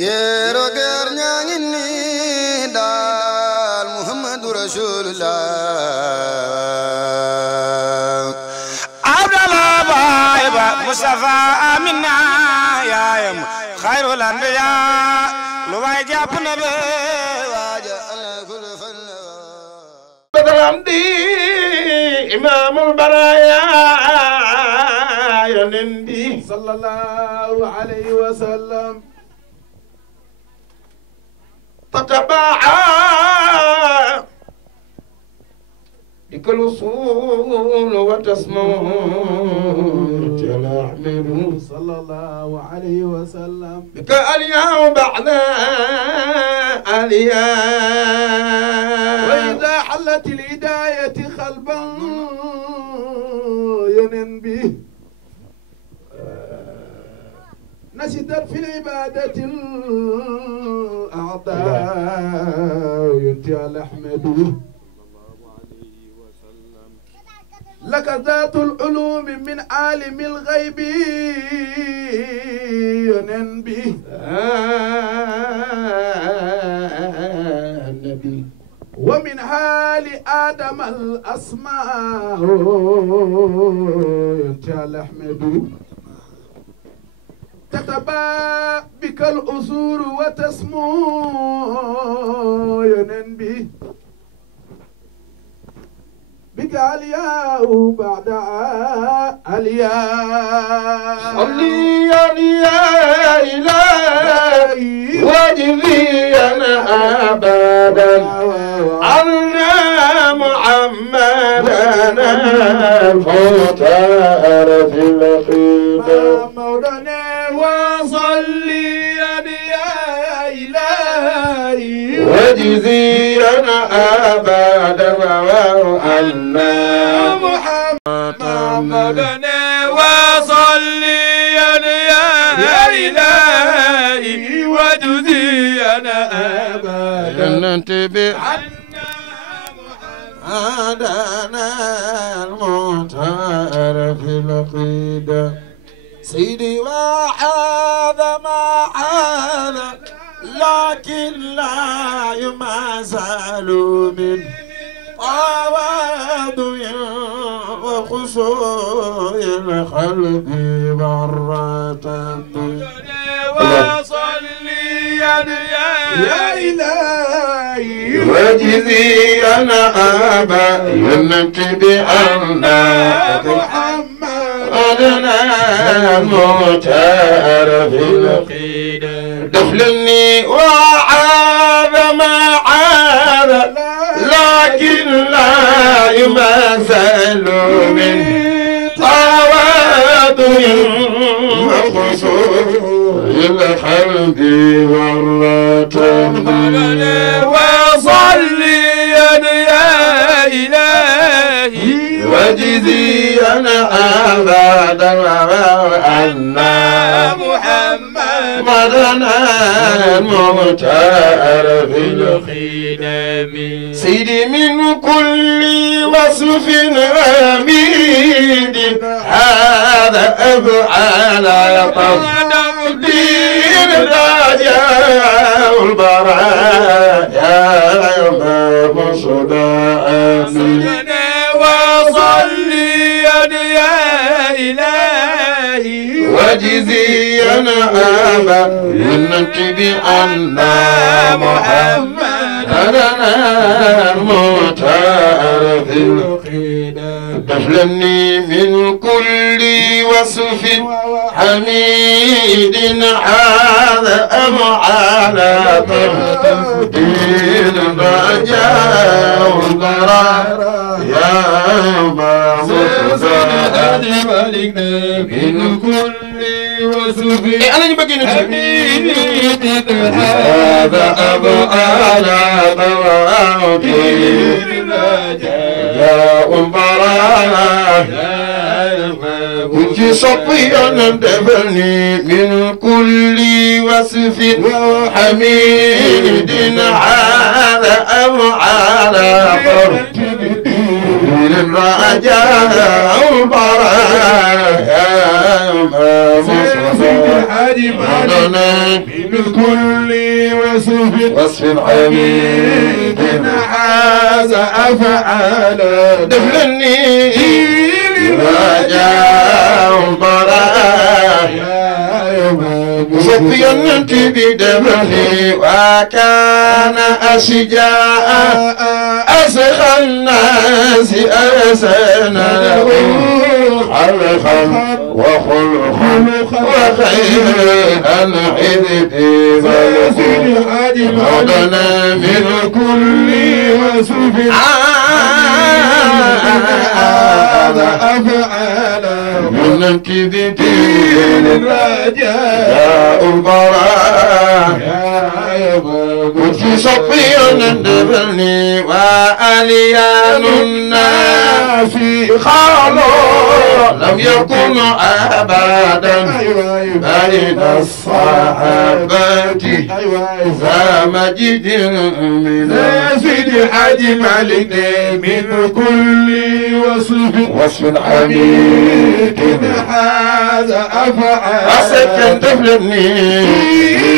géero géer ñaa ngi nii daal Muhammadu Rasulullah Abdallah baay ba Mustafa Amina yaayam xayrul anbiya lu waay jàpp na be waaja alakul fanna badalam di imaamul baraya yonen bi sallallahu alayhi wa sallam تتباعى بك الوصول وتسمع تلاحمد صلى الله عليه وسلم بك اليوم بعد اليوم وإذا حلت الهداية خلبا ينبي نشدت في العبادة الأعضاء ينتهى أحمد لك ذات العلوم من عالم الغيب ينبي النبي ومن حال آدم الأسماء ينتهى أحمد تتبع بك الأسور وتسمو ينبي بك الياء بعد الياء صلي يا إلهي واجزي أنا أبدا عنا محمدنا المختار في الخيمة مولانا وصلي يا إلهي واجزينا أبدا وأنا محمدنا وصلي يا إلهي واجزينا أبدا ننتبه محمدنا المختار في القيده سيدي وهذا ما هذا لكن لا يمازال من تواضع وخشوع القلب مرة وصلي يا إلهي واجزي أنا أبا ينتبه أن أدنى المختار في القيدة دفلني وعاد ما عاد لكن لا يمازل من تواضع وخشوع القلب مرة وصلي يا إلهي واجزي أنا أبدا وأن محمدنا المختار في الخدم سيدي من كل وصف حميد هذا أفعال تقدير رجاء البرايا إمام صداء واجزي أنا أبا ينتبه أن محمد أنا المختار في القيدة دفلني من كل وصف حميد هذا أفعال تقدير رجاء البراء يا من كل وصف أنا نبغي نتحميد هذا أبو على ضوابير يا أمبراء كنت صبيا دفني من كل وصف حميد هذا أبو على ضوابير الرجاء البراء أجمل من كل وصف حميد حاز أفعال دفلني رجاء برايا صفيا بدمه وكان أشجاع أسخى الناس أسنا خلقا وخلقا وخيرا حدثي عدنا من كل وصف هذا أفعال من كذبين الرجاء البراء كنت صفيا دبلني وأليان الناس خالوا لم يكن أبدا بين الصحابة ذا مجد من سيد حاج مالك من كل وصف حميد هذا أفعال أسكن تفلني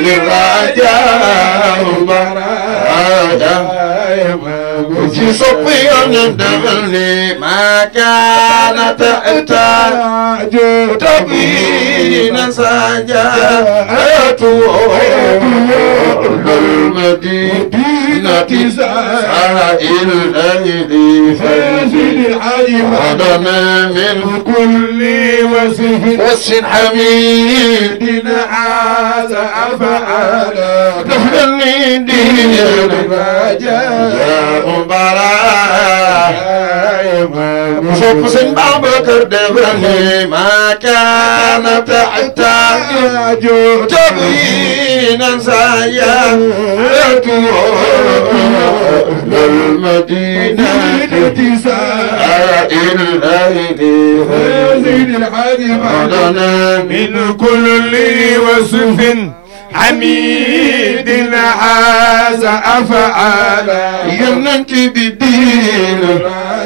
للرجاء البراء كنت صفيا دبلني ما كانت تحتاج تبين سجاته للمدينة سائل الليل فازل عدنا من كل وصف حميد هذا أفعال تفلني دين الرجاء براء صوب سن بابكر دبرني ما كان تحتاج تبين سياته للمدينة سائل الليل فازل عدنا من كل وصف حميد حاز أفعال يمنك بالدين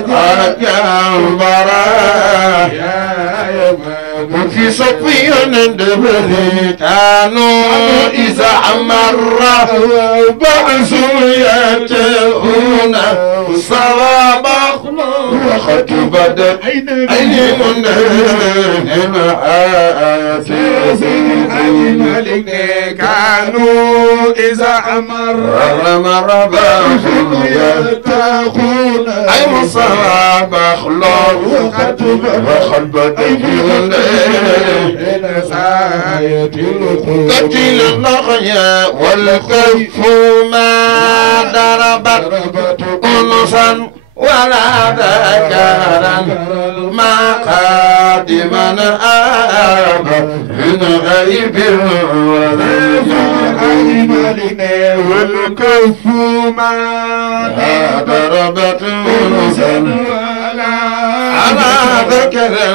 رجاء البراء في صفيا دبرني كانوا إذا مر بأس يتؤون صواب وقد بدت أيديهم كانوا إذا مر بأس يتقون أي صواب أخلاق وقد بدت قتل النخيا والكف ما ضربت أنسا ولا ذكرا ما قادما آب من غيب والكف ما ضربت أنسا على ذكرا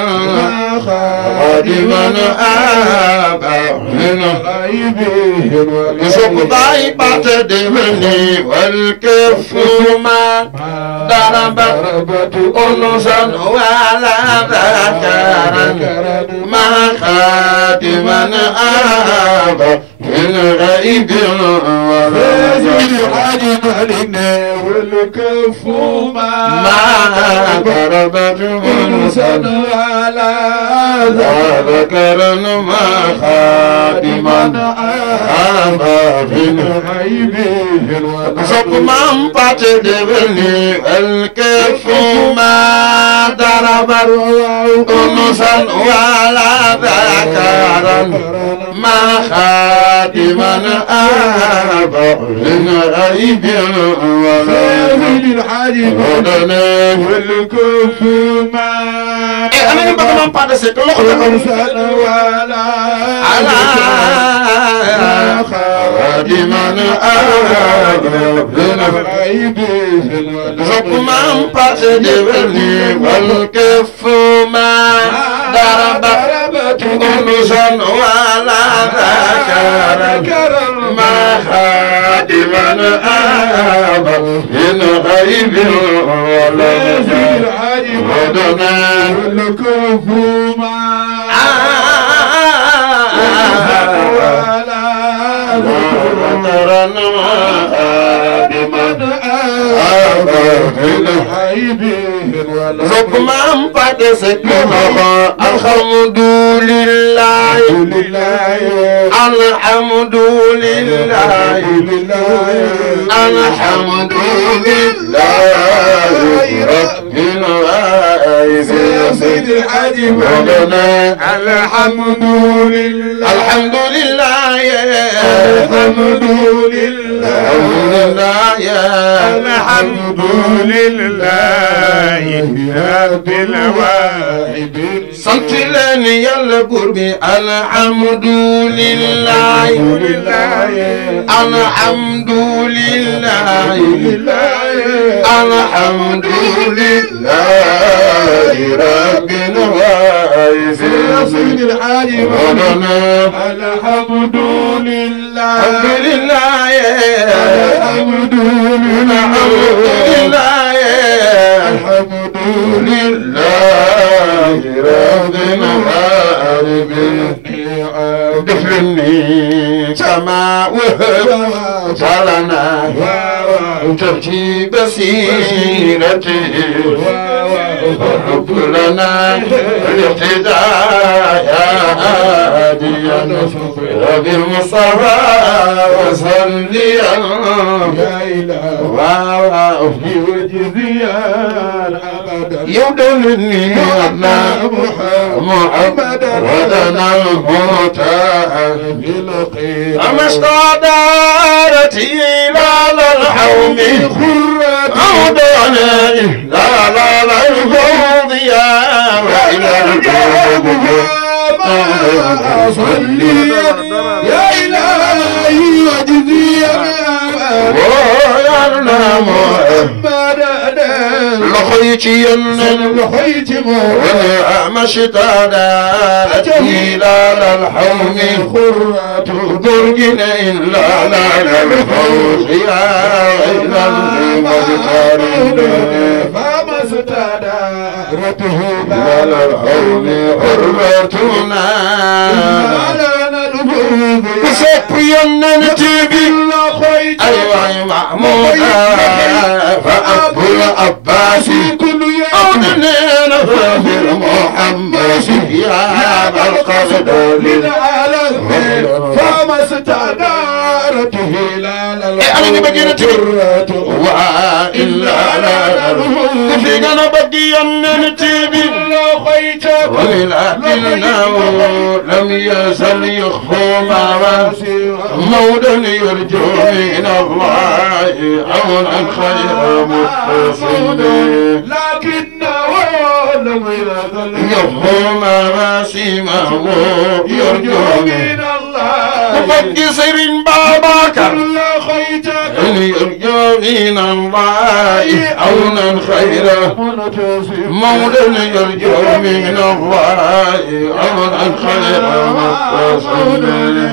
قادما آبا من غيبهم يسوق ضايبة دمني والكف ما ضربت أنسا ولا ذكرا ما قادما آبا من غيبهم والكف ما ضربت أنسا ولا ذكرا ما خادما أما من غيبه صب من باتدبني الكف ما ضربت أنسا ولا ذكرا ما خادما أما من غيبه ودنا والكف ما أنا نبغى نام بعد سكلو ولا على خادما أغلبنا حكما بعد والكف ما ضربت أنسا ولا ذكرا ما خادما أغلب من غيب ولا ودنا والكف ما وترنا بمن زب من قد سكنها الحمد لله الحمد لله الحمد لله رب العالمين سيد الحاج مولانا الحمد لله الحمد لله الحمد لله الحمد لله رب العالمين صلت لنا يلا قربي الحمد لله الحمد لله الحمد لله رب العالمين سيد الحاج مولانا الحمد لله الحمد لله الحمد لله الحمد لله رب العالمين دفني كما وهب لنا تبكي بصيرتي وحب لنا الاقتداء يا هاديا وبالمصطفى وصليا يا إله وفي وجزيا يدلني أن محمد ودنا الموتى أما استعدارتي لا للحوم عودنا لا الفوض يا وإلى الجواب أصلي يا إلهي وجزيا ويا محمد لخيتي لخيتي وانا مشتادا إلى الحوم خرات برجنا إلا لا الفوز يا إلى المجترين فما ستادا رته إلى الحوم حرتنا سيبينا نتيبي أيوة محمودا فأبو العباس أودنينا فاخر محمد يا ذا القصد للعالم فما استدارته لا أنا بقيت وإلا لا في أنا بقي نتيبي ولكنه لم يزل يخفو مودا يرجو من الله عونا خير متصل لكنه لم يزل يخفو مواسمه يرجو من الله مفجسر باباك يرجو من الله عونا خير مولا يرجو من الله عونا خير متصل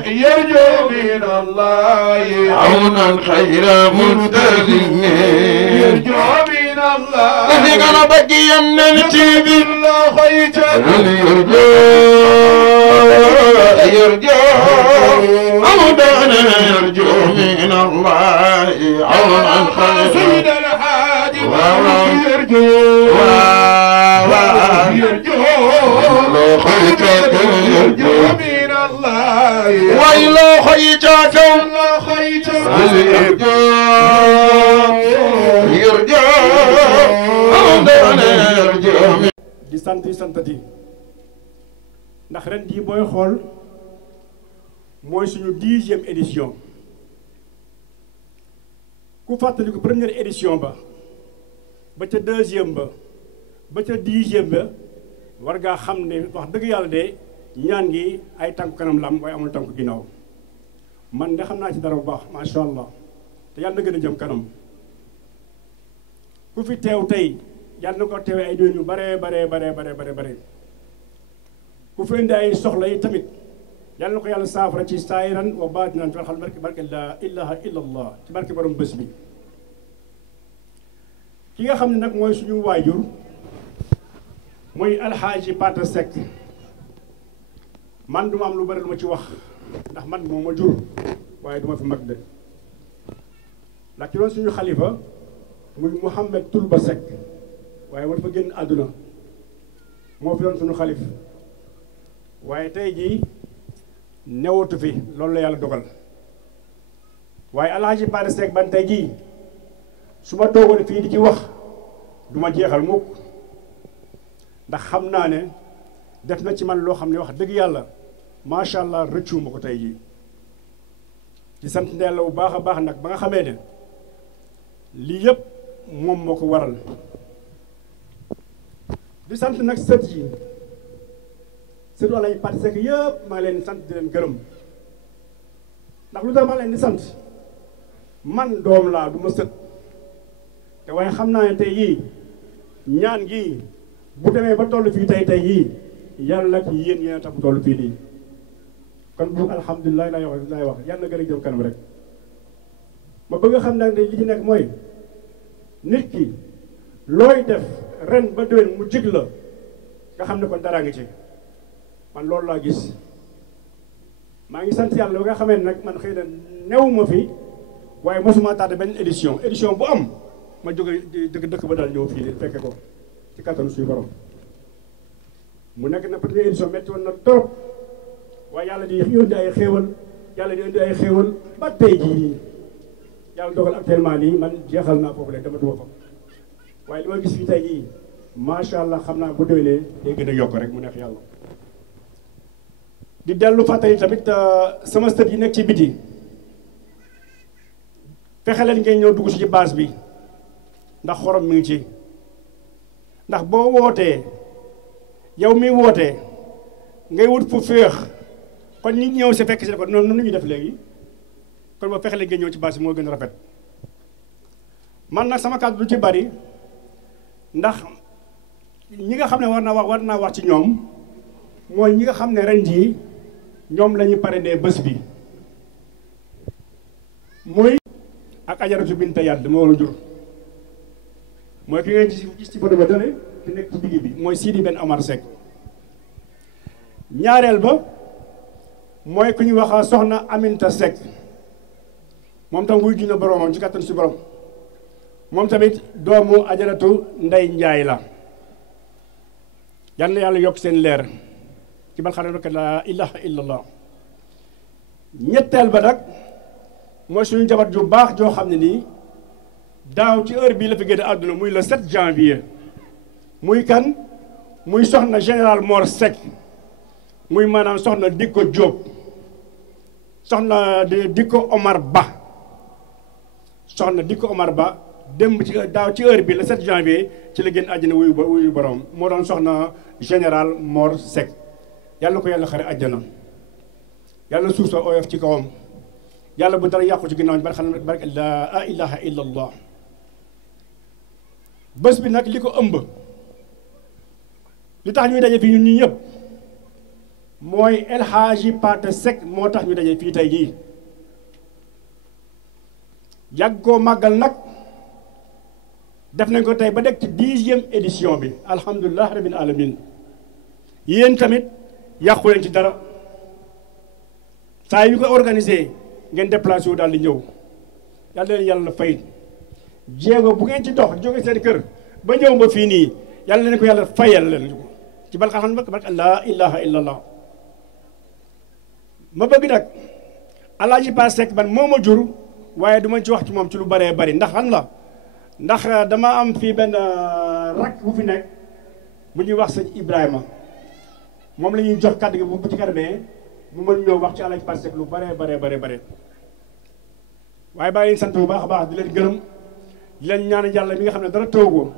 يرجو من الله عونا خير ملتزم يرجو من الله وفي أنا بقي ننتي بالله خير يرجو عونا يرجو من الله عونا خير سيد الحاج يرجو يرجو من الله وإلى خيجاك يرجو يرجو di santati ndax ren jii booy xool mooy suñu 10e édition ku fàttali ko première édition ba ca 2e ba ca 10e ba war ngaa xam ne wax dëgg yàlla de ñaan gi ay tànku kanam lam waaye amul tànku ginnaaw man de xam naa ci dara bu baax macha allah te yàlla na gën a jëm kanam ku fi teew tey yàlla na ko teewee ay déwén yu bare ku fi indi ay soxla yi tamit yàlla na ko yàlla saafara ci saayiran wa baatinan fal xal barke la ilaha illa allah ci barke borom bés bi ki nga xam ne nag mooy suñu waajur mooy alxaaji Pata Seck man duma am lu bari lu ma ci wax ndax man moo ma jur waaye duma fi mag de ndax ci doon suñu xalifa muy Mouhamed Tourba Seck waaye moo dafa génn àdduna moo fi doon suñu xalif waaye tey jii newatu fi loolu la yàlla dogal waaye Alhaji Pathé Seck Ban tey jii su ma toogoon fii di ci wax du ma jeexal mukk ndax xam naa ne def na ci man loo xam ne wax dëgg yàlla macha allah rëccu ma ko tey jii di sant Yàlla bu baax a baax nag ba nga xamee ne lii yëpp moom moo ko waral di sant nag sët yi sëtu Alhaji Pathé Seck yëpp maa ngi leen di sant di leen gërëm ndax lu tax maa leen di sant man doom laa du ma sët te waaye xam naa ne tey yii ñaan gi bu demee ba toll fii tey yii yàlla ak yéen yéen a tax bu toll fii nii kon bu alhamdulilah laay wax yàlla na gën a jëm kanam rek ma bëgg a xam nag ne li ci nekk mooy nit ki looy def ren ba déwén mu jig la nga xam ne kon dara ngi ci man loolu laa gis maa ngi sant yàlla ba nga xamee nag man xëy na newuma fi waaye mosuma tardé benn édition bu am ma jóge dëkk ba daal ñëw fii fekke ko ci kattanu suñu borom mu nekk na première édition métti woon na trop waaye yàlla di indi ay xéewal ba tey jii yàlla dogal actuellement nii man jeexal naa foofu léegi dama duma fa waaye li ma gis fii tey jii macha allah xam naa bu déwénee day gën a yokk rek mu neex yàlla di dellu fàttali tamit sama sët yi nekk ci biti fexe leen ngeen ñëw dugg ci base bi ndax xorom mi ngi ci ndax boo wootee yow mi wootee ngay wut fu féex kon ñi ñëw si fekk si ko noonu nu ñuy def léegi kon boo fexe leen ngeen ñëw ci base bi moo gën a rafet man nag sama kàddu du ci bari ndax ñi nga xam ne war naa wax ci ñoom mooy ñi nga xam ne ren jii ñoom la ñu parrainé bés bi muy ak ajaratu Binta Yàdd moo war a jur mooy ki ngeen gis ci photo ba dale ki nekk ci digg bi mooy Sidi Ben Omar Seck ñaareel ba mooy ku ñu wax soxna Aminta Seck moom tam wuy dina boromam ci kattan si borom moom tamit doomu ajaratu Ndey Njaay la yal na yàlla yokk seen leer ci bal xare rek la ilaha illallah ñetteel ba nag mooy suñu jabar ju baax joo xam ne nii daaw ci heure bii la fi génn àdduna muy le 7 janvier muy kan muy soxna général Mor Seck muy maanaam soxna Dikko Diop soxna Dikko Omar Ba soxna Dikko Omar Ba démb ci daaw ci heure bi le 7 janvier ci la génn àjjana wuyu borom moo doon soxna général Mor Seck yàlla ko yàlla xare àjjana yàlla suuf sa oyof ci kawam yàlla bu dara yàqu ci ginnaaw barke la ilaha illa allah bés bi nag li ko ëmb li tax ñuy daje fii ñun ñii ñëpp mooy El Hadji Pathé Seck moo tax ñu daje fii tey jii yàgg koo màggal nag def nañ ko tey ba dekk ci 10e édition bi alhamdulilah rabbil alamin yéen tamit yàqu leen ci dara saa yu ko organisé ngeen déplacé wu daal di ñëw yàlla leen yàlla fay jéego bu ngeen ci dox jóge seen kër ba ñëw ba fii nii yàlla leen ko yàlla fayal leen ci barka xam barka la ilaha illallah ma bëgg nag Alhaji Pathé Seck Ban moo ma jur waaye du ma ci wax ci moom ci lu bëree bëri ndax lan la ndax dama am fii benn rak bu fi nekk bu ñuy wax sëñ Ibrahima moom la ñuy jox kàddu gi bu ci kanamee mu mën ñëw wax ci Alhaji Pathé Seck lu bare waaye bàyyi sant bu baax a baax di leen gërëm di leen ñaan yàlla mi nga xam ne dara tawgo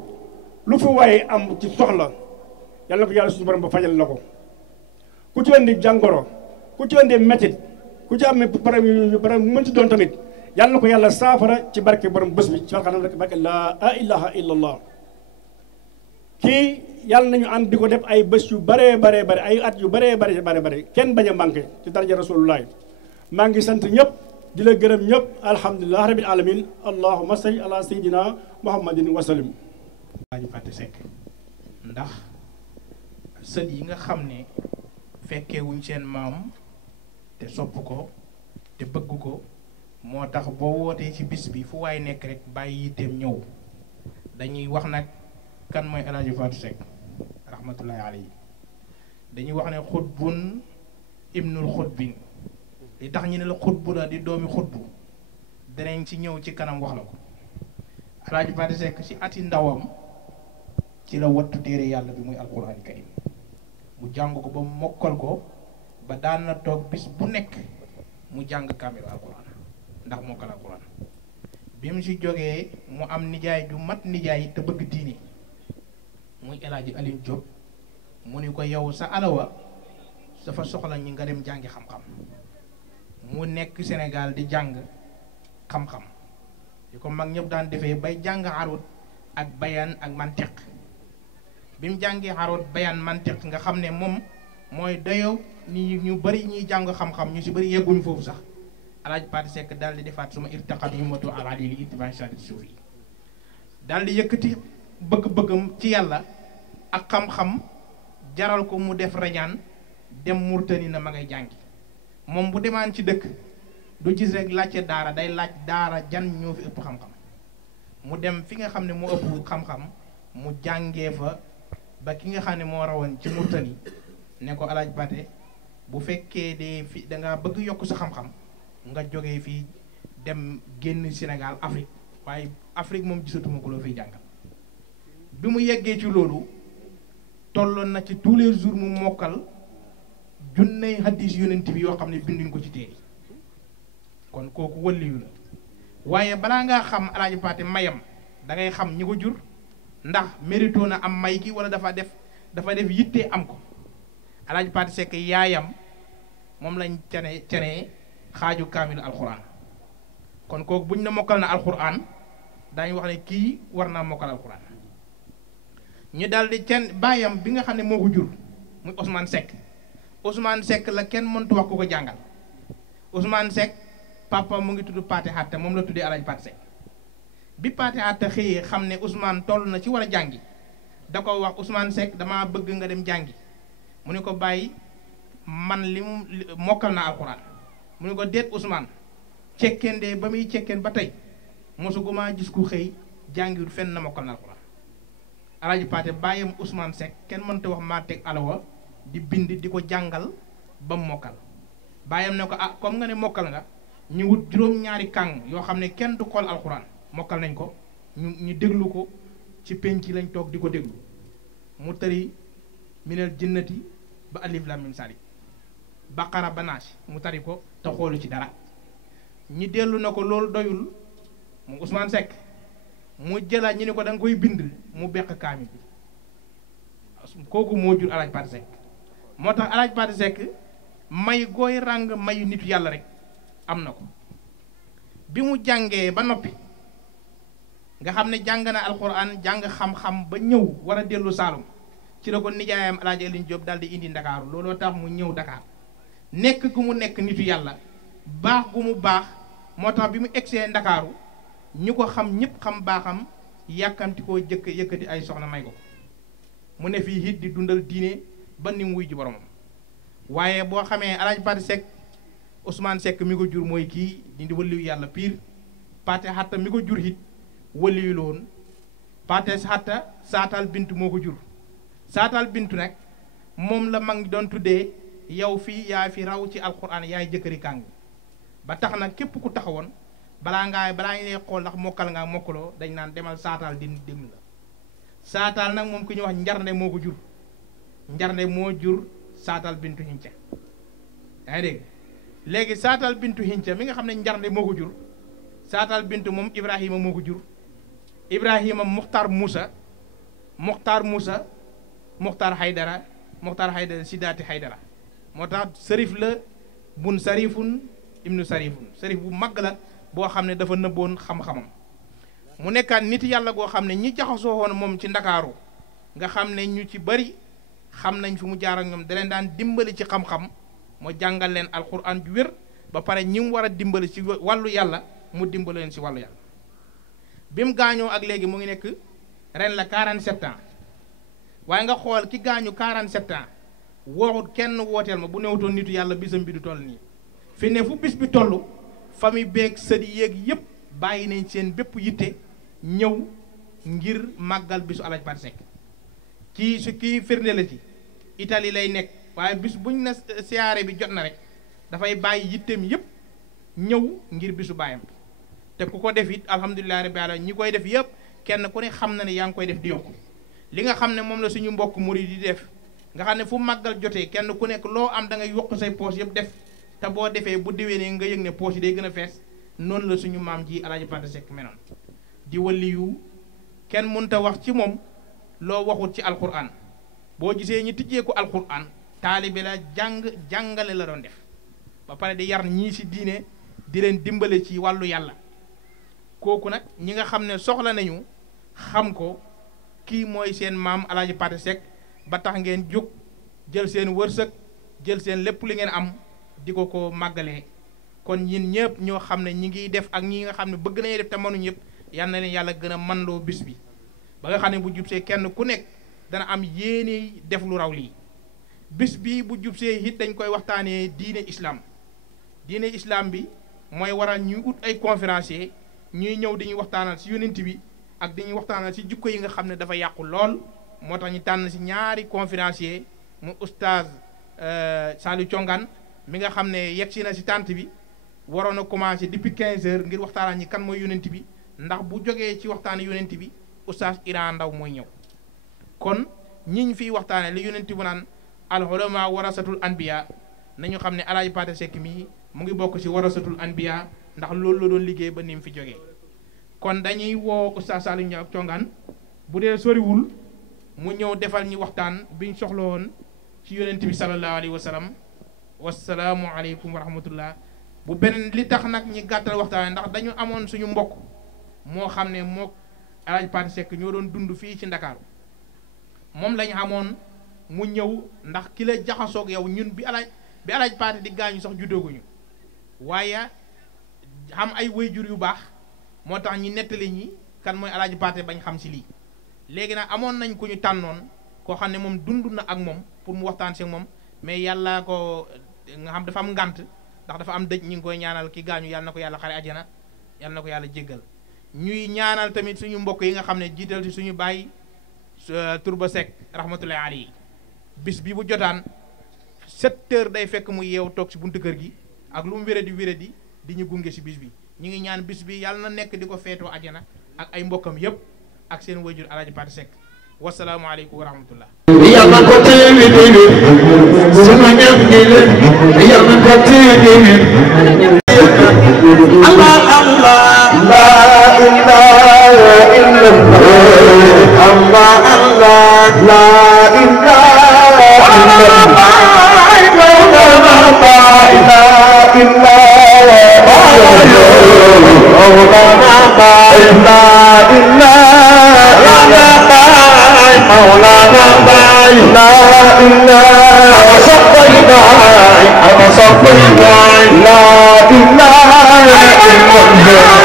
lu fi waaye am ci soxla yàlla na ko yàlla suñu borom ba fajal la ko ku ci indi jàngoro ku ci indi métit ku ci am problème mu mën ci doon tamit yàlla na ko yàlla saafara ci barke borom bés bi ci barkanam rek barke la ilaha illallah kii yàlla nañu ànd di ko def ay bés yu bare ay at yu bare kenn bañ a manqué ci daraja rasulullah maa ngi sant ñëpp di la gërëm ñëpp alhamdulilah rabbil alamin allahumma salli ala sayyidina muhammadin wa sallim. Alhaji Pathé Seck ndax sët yi nga xam ne fekkee wuñ seen maam te sopp ko te bëgg ko moo tax boo wootee ci bis bi fu waay nekk rek bàyyi yitteem ñëw. dañuy wax nag kan mooy El Hadj Faty Seck rahmatullahi alayhi dañuy wax ne xutbun ibnul xutbin li tax ñu ne la xutbu la di doomi xutbu danañ ci ñëw ci kanam wax la ko. El Hadj Faty Seck ci ati ndawam ci la wattu téere yàlla bi muy alquran karim mu jàng ko ba mokkal ko ba daan na toog bis bu nekk mu jàng kaamilu alquran ndax mokkal alquran. bi mu ci jógee mu am nijaay ju mat nijaay te bëgg diini muy El Hadj Alioune Diop mu ni ko yow sa alawa dafa soxla ñi nga dem jàngi xam-xam mu nekk Sénégal di jàng xam-xam di ko mag ñëpp daan defee bay jàng arut ak bayaan ak mantiq bi mu jàngee arut bayaan mantiq nga xam ne moom mooy dayoo ni ñu bari ñuy jàng xam-xam ñu ci bari yegguñu foofu sax El Hadj Faty Seck daal di defaat suma irtaqat himmatu alali li ittiba'i suufi daal di yëkkati bëgg-bëggam ci yàlla ak xam-xam jaral ko mu def rañaan dem Murtani na ma ngay jàngi moom bu demaan ci dëkk du gis rek laajte daara day laaj daara jan ñoo fi ëpp xam-xam mu dem fi nga xam ne moo ëpp xam-xam mu jàngee fa ba ki nga xam ne moo rawoon ci Murtani ne ko El Hadj Faty bu fekkee de fi da ngaa bëgg yokk sa xam-xam nga jógee fii dem génn Sénégal Afrique waaye Afrique moom gisatuma ko loo fiy jàngal bi mu yeggee ci loolu tolloon na ci tous les jours mu mokkal junney hadis yonent bi yoo xam ne binduñ ko ci téere kon kooku waliyu la waaye balaa ngaa xam El Hadj Faty mayam da ngay xam ñi ko jur ndax mérito na am may gi wala dafa def yitte am ko El Hadj Faty Seck yaayam moom lañ cenee xaaju kaamilu alxuraan kon kooku buñ na mokkal na alxuraan daañu wax ne kii war naa mokkal alxuraan ñu daal di baayam bi nga xam ne moo ko jur muy Ousmane Seck la kenn mëntu wax ku ko jàngal Ousmane Seck papa mu ngi tudd Paate Hatta moom la tuddee El Hadj Faty Seck bi Paate Hatta xëyee xam ne Ousmane toll na ci war a jàngi da ko wax Ousmane Seck damaa bëgg nga dem jàngi mu ne ko bàyyi man li mu mokkal na alxuraan mu ne ko déet Ousmane cekkeen de ba muy cekkeen ba tey mosuguma gis ku xëy jàngiwul fenn na mokkal na alxuraan El Hadj Faty bàyyam Ousmane Seck kenn mënta wax maa teg alawa di bind di ko jàngal ba mu mokkal bàyyam ne ko ah comme nga ne mokkal nga ñu wut juróom-ñaari kàng yoo xam ne kenn du xool alxuraan mokkal nañ ko ñu déglu ko ci penc lañ toog di ko déglu mu tëri minal jinnati ba alif lam mim sali baqara ba naas mu tari ko te xoolu ci dara ñi dellu na ko loolu doyul mu Ousmane Seck mu jëlaat ñu ne ko da nga koy bind mu beq kaamil bi kooku moo jur El Hadj Faty Seck moo tax El Hadj Faty Seck may gooy ràng mayu nitu yàlla rek am na ko bi mu jàngee ba noppi nga xam ne jàng na alxuraan jàng xam-xam ba ñëw war a dellu Saalum ci la ko nijaayam El Hadj Alioune Diop daal di indi Ndakaaru looloo tax mu ñëw Dakar nekk gu mu nekk nitu yàlla baax gu mu baax moo tax bi mu egsee Ndakaaru ñu ko xam ñëpp xam baaxam yàkkamti koo yëkkati ay soxna may ko mu ne fii it di dundal diine ba ni mu wuy ji boromam waaye boo xamee El Hadj Faty Seck Ousmane Seck mi ko jur mooy kii di waliyu yàlla pire Paate Hatta mi ko jur it waliyu la woon Paate Hatta Saatal Bintu moo ko jur Saatal Bintu nag moom la mag doon tuddee yow fii yaa fi raw ci alquran yaay jëkkëri kàng ba tax na képp ku taxawoon balaa ñu lay xool ndax mokkal ngaa mokkaloo dañ naan demal Saatal di déglu la Saatal nag moom ku ñuy wax Njarnde moo ko jur Njarnde moo jur Saatal Bintu Hinca yaa ngi dégg léegi Saatal Bintu Hinca mi nga xam ne Njarnde moo ko jur Saatal Bintu moom Ibrahima moo ko jur Ibrahima Muxtaar Moussa Muxtaar Haydara Sidaati Haydara moo tax sërif la bun sarifun ibnu sarifun sërif bu mag la boo xam ne dafa nëbboon xam-xamam mu nekkaat nit yàlla goo xam ne ñi jaxasoo woon moom ci Ndakaaru nga xam ne ñu ci bari xam nañ fi mu jaar ak ñoom da leen daan dimbali ci xam-xam moo jàngal leen alxuraan ju wér ba pare ñi mu war a dimbali ci wàllu yàlla mu dimbali leen ci wàllu yàlla bi mu gaañoo ak léegi mu ngi nekk ren la 47 ans waaye nga xool ki gaañu 47 ans waxut kenn wooteel ma bu newutoon nitu yàlla bisam bi du toll nii fi ne fu bis bi toll famille beeg sët yeeg yëpp bàyyi nañ seen bépp yitte ñëw ngir màggal bisu Alaaji Paate Seck kii firnde la ci Italie lay nekk waaye bis buñ na siyaare bi jot na rek dafay bàyyi yitteem yëpp ñëw ngir bisu baayam te ku ko def it alhamdulilah rabbil alamin ñi koy def yëpp kenn ku ne xam na ne yaa ngi koy def di yokku li nga xam ne moom la suñu mbokk murid di def nga xam ne fu màggal jotee kenn ku nekk loo am da ngay yokk say poos yëpp def te boo defee bu déwénee nga yëg ne poos yi day gën a fees noonu la suñu maam ji Alaaji Paate Seck menoon di waliyu kenn mënta wax ci moom loo waxut ci alquran boo gisee ñi tijjee ko alquran taalibe la jàngale la doon def ba pare di yar ñii si diine di leen dimbale ci wàllu yàlla kooku nag ñi nga xam ne soxla nañu xam ko kii mooy seen maam Alaaji Paate Seck ba tax ngeen jóg jël seen wërsëg jël seen lépp li ngeen am di ko màggalee kon ñin ñëpp ñoo xam ne ñi ngi def ak ñi nga xam ne bëgg nañu def te mënuñ yëpp yal na leen yàlla gën a manloo bis bi ba nga xam ne bu jubsee kenn ku nekk dana am yéene def lu raw lii bis bi bu jubsee it dañ koy waxtaanee diine islam bi mooy waral ñuy ut ay conférencier ñuy ñëw di ñu waxtaanal ci yonent bi ak di ñu waxtaanal ci jikko yi nga xam ne dafa yàqu lool moo tax ñu tànn ci ñaari conférencier mu oustaz Saliou Thiongan mi nga xam ne yegg si na ci tànt bi waroon a commencé depuis 15 heures ngir waxtaanal ñi kan mooy yonent bi ndax bu jógee ci waxtaane yonent bi oustaz Iran Ndaw mooy ñëw kon ñiñ fiy waxtaane li yonent bu naan al ulama warasatul anbiya nañu xam ne Alaaji Paate Seck mii mu ngi bokk ci warasatul anbiya ndax loolu la doon liggéey ba ni mu fi jógee kon dañuy woo oustaz Saliou Thiongan bu dee soriwul mu ñëw defal ñi waxtaan biñ soxla woon ci yonent bi sallallahu alayhi wa sallam wasalaamu aleykum wa rahmatullah bu beneen li tax nag ñi gàttal waxtaan ndax dañu amoon suñu mbokk moo xam ne mook Alaaji Paate Seck ñoo doon dund fii ci Ndakaaru moom lañu amoon mu ñëw ndax ki la jaxasoog yow ñun bi Alaaji Paate di gaañu sax juddooguñu waaye xam ay wayjur yu baax moo tax ñi nettali ñi kan mooy Alaaji Paate bañ xam ci lii léegi nag amoon nañ ku ñu tànnoon koo xam ne moom dund na ak moom pour mu waxtaan ci moom mais yàlla ko nga xam dafa am ngànt ndax dafa am dëj ñi ngi koy ñaanal ki gaañu yàlla na ko yàlla xare ajana yàlla na ko yàlla jéggal ñuy ñaanal tamit suñu mbokk yi nga xam ne jiital ci suñu baay Turba Seck rahmatullahi alayhi bis bi bu jotaan 7 heures day fekk mu yeew toog ci buntu kër gi ak lu mu wéradi di ñu gunge ci bis bi ñu ngi ñaan bis bi yàlla na nekk di ko feetoo ajana ak ay mbokkam yépp ak seen wayjur Alaaji Paate Seck wasalaamu aleykum wa rahmatullah yàlla ko téewi déwén sama ñam gi leen yàlla ko téewi déwén Allah Allah la ilaha illallah Allah Allah la ilaha illallah مولانا باي لا إله أنا صبي باي أنا صبي باي لا إله إلا الله لا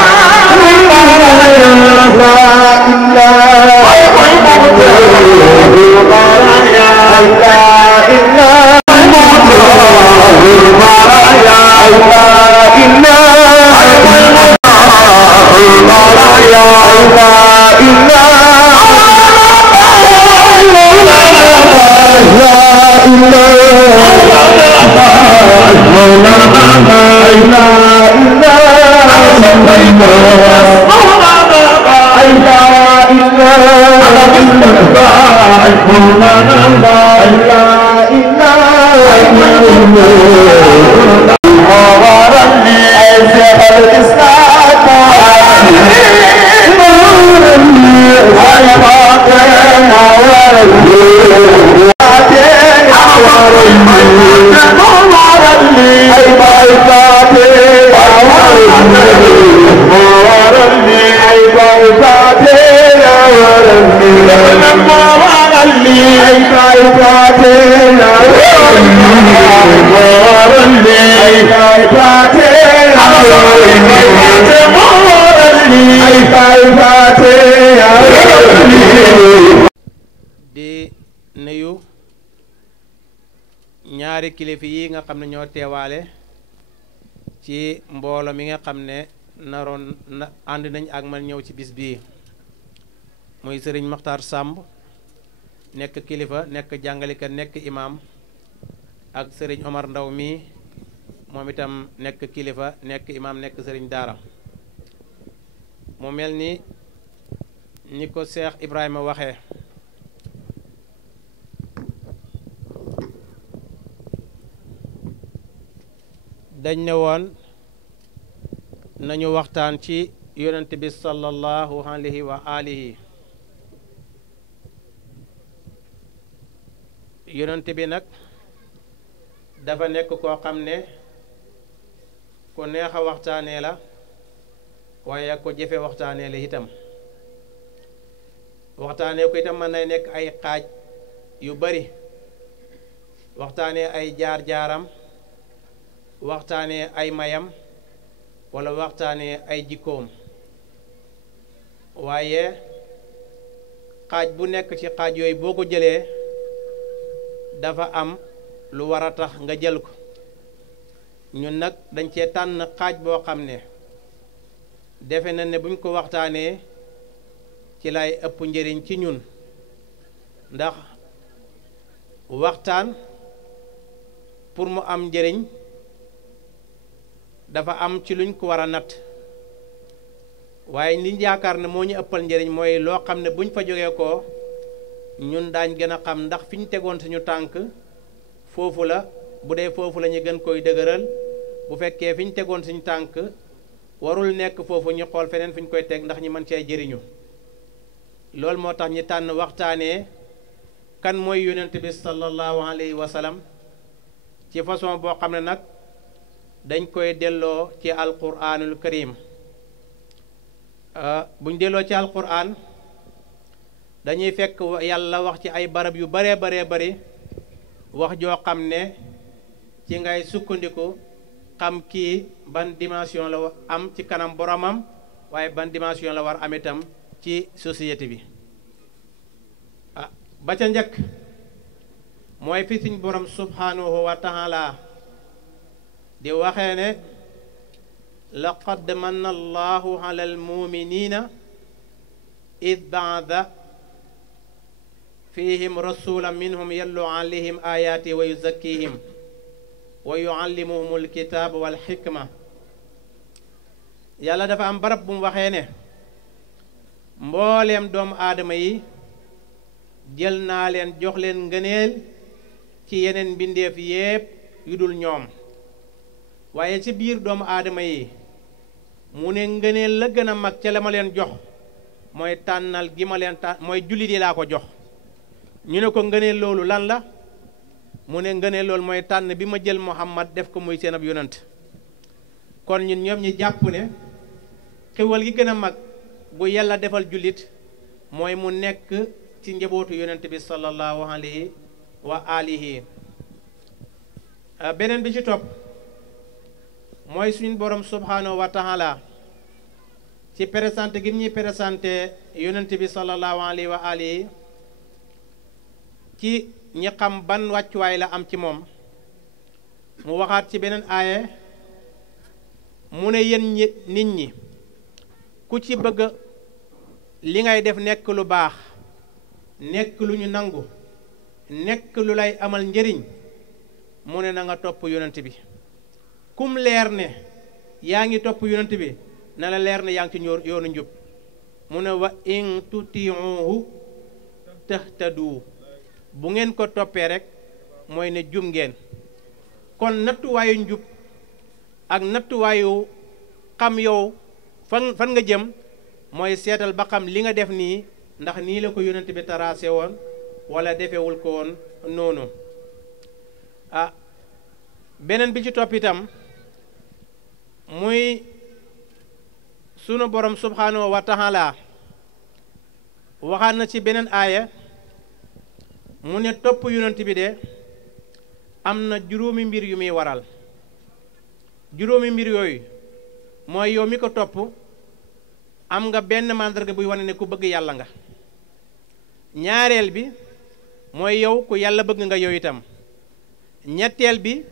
di nuyu ñaari kilifa yi nga xam ne ñoo teewaale ci mbooloo mi nga xam ne naroon na ànd nañ ak man ñëw ci bis bii muy sëriñ Maxtaar Sàmb nekk kilifa nekk jàngalekat nekk imam ak sëriñ Omar Ndaw mi moom itam nekk kilifa nekk imam nekk sëriñ daara mu mel ni ko Cheikh Ibrahima waxee dañ ne woon nañu waxtaan ci yonent bi sallallahu alayhi wa alihi yonent bi nag dafa nekk koo xam ne ku neex a waxtaanee la waaye ko jëfe waxtaanee la itam waxtaanee ko itam mën nay nekk ay xaaj yu bari waxtaanee ay jaar-jaaram waxtaanee ay mayam wala waxtaanee ay jikkoom waaye xaaj bu nekk ci xaaj yooyu boo ko jëlee dafa am lu war a tax nga jël ko ñun nag dañ cee tànn xaaj boo xam ne defe na ne buñ ko waxtaanee ci lay ëpp njëriñ ci ñun ndax waxtaan pour mu am njëriñ dafa am ci luñ ko war a natt waaye li yaakaar ne moo ñu ëppal njëriñ mooy loo xam ne buñ fa jógee ko ñun daañ gën a xam ndax fi ñu tegoon suñu tànk foofu la bu dee foofu la ñu gën koy dëgëral bu fekkee fi ñu tegoon suñu tànk warul nekk foofu ñu xool feneen fi ñu koy teg ndax ñi mën cee jëriñu loolu moo tax ñi tànn waxtaanee kan mooy yonent bi sallallahu alayhi wa sallam ci façon boo xam ne nag dañ koy delloo ci alquranul karim buñ delloo ci alquran dañuy fekk yàlla wax ci ay barab yu baree bari wax joo xam ne ci ngay sukkandiku xam kii ban dimension la am ci kanam boromam waaye ban dimension la war am itam ci société bi ba ca njëkk mooy fi suñ borom subhanahu wa taala di waxee ne laqad manna allahu ala almuminina id baada fihim rasulan minhum yallu alayhim ayati wa yuzakkihim wa yuallimuhum alkitab walxikma yàlla dafa am barab bu mu waxee ne mbooleem doomu aadama yi jël naa leen jox leen ngëneel ci yeneen mbindeef yépp yu dul ñoom waaye ci biir doomu aadama yi mu ne ngëneel la gën a mag ca la ma leen jox mooy tànnal gi ma leen mooy jullit yi laa ko jox ñu ne ko ngëneel loolu lan la mu ne ngëneel loolu mooy tànn bi ma jël Muhammad def ko muy seen ab yonant kon ñun ñoom ñi jàpp ne xéwal gi gën a mag bu yàlla defal jullit mooy mu nekk ci njabootu yonent bi sallallahu alayhi wa alihi beneen bi ci topp mooy suñu borom subhanahu wa taala ci présenté gi ñuy présenté yonent bi sallallahu alayhi wa alihi ci ñi xam ban wàccuwaay la am ci moom mu waxaat ci beneen aaye mu ne yéen nit ñi ku ci bëgg li ngay def nekk lu baax nekk lu ñu nangu nekk lu lay amal njëriñ mu ne na nga topp yonent bi kum leer ne yaa ngi topp yonent bi na la leer ne yaa ngi ci yoonu njub mu ne wa in tutiuhu tahtadu bu ngeen ko toppee rek mooy ne jum ngeen kon nattuwaayu njub ak nattuwaayu xam yow fan nga jëm mooy seetal ba xam li nga def nii ndax nii la ko yonent bi tracé woon wala defewul ko woon noonu beneen bi ci topp itam muy sunu borom subhanahu wa taala waxaat na ci beneen aaya mu ne topp yonent bi de am na juróomi mbir yu muy waral juróomi mbir yooyu mooy yow mi ko topp am nga benn màndarga buy wane ne ku bëgg yàlla nga ñaareel bi mooy yow ku yàlla bëgg nga yow itam ñetteel bi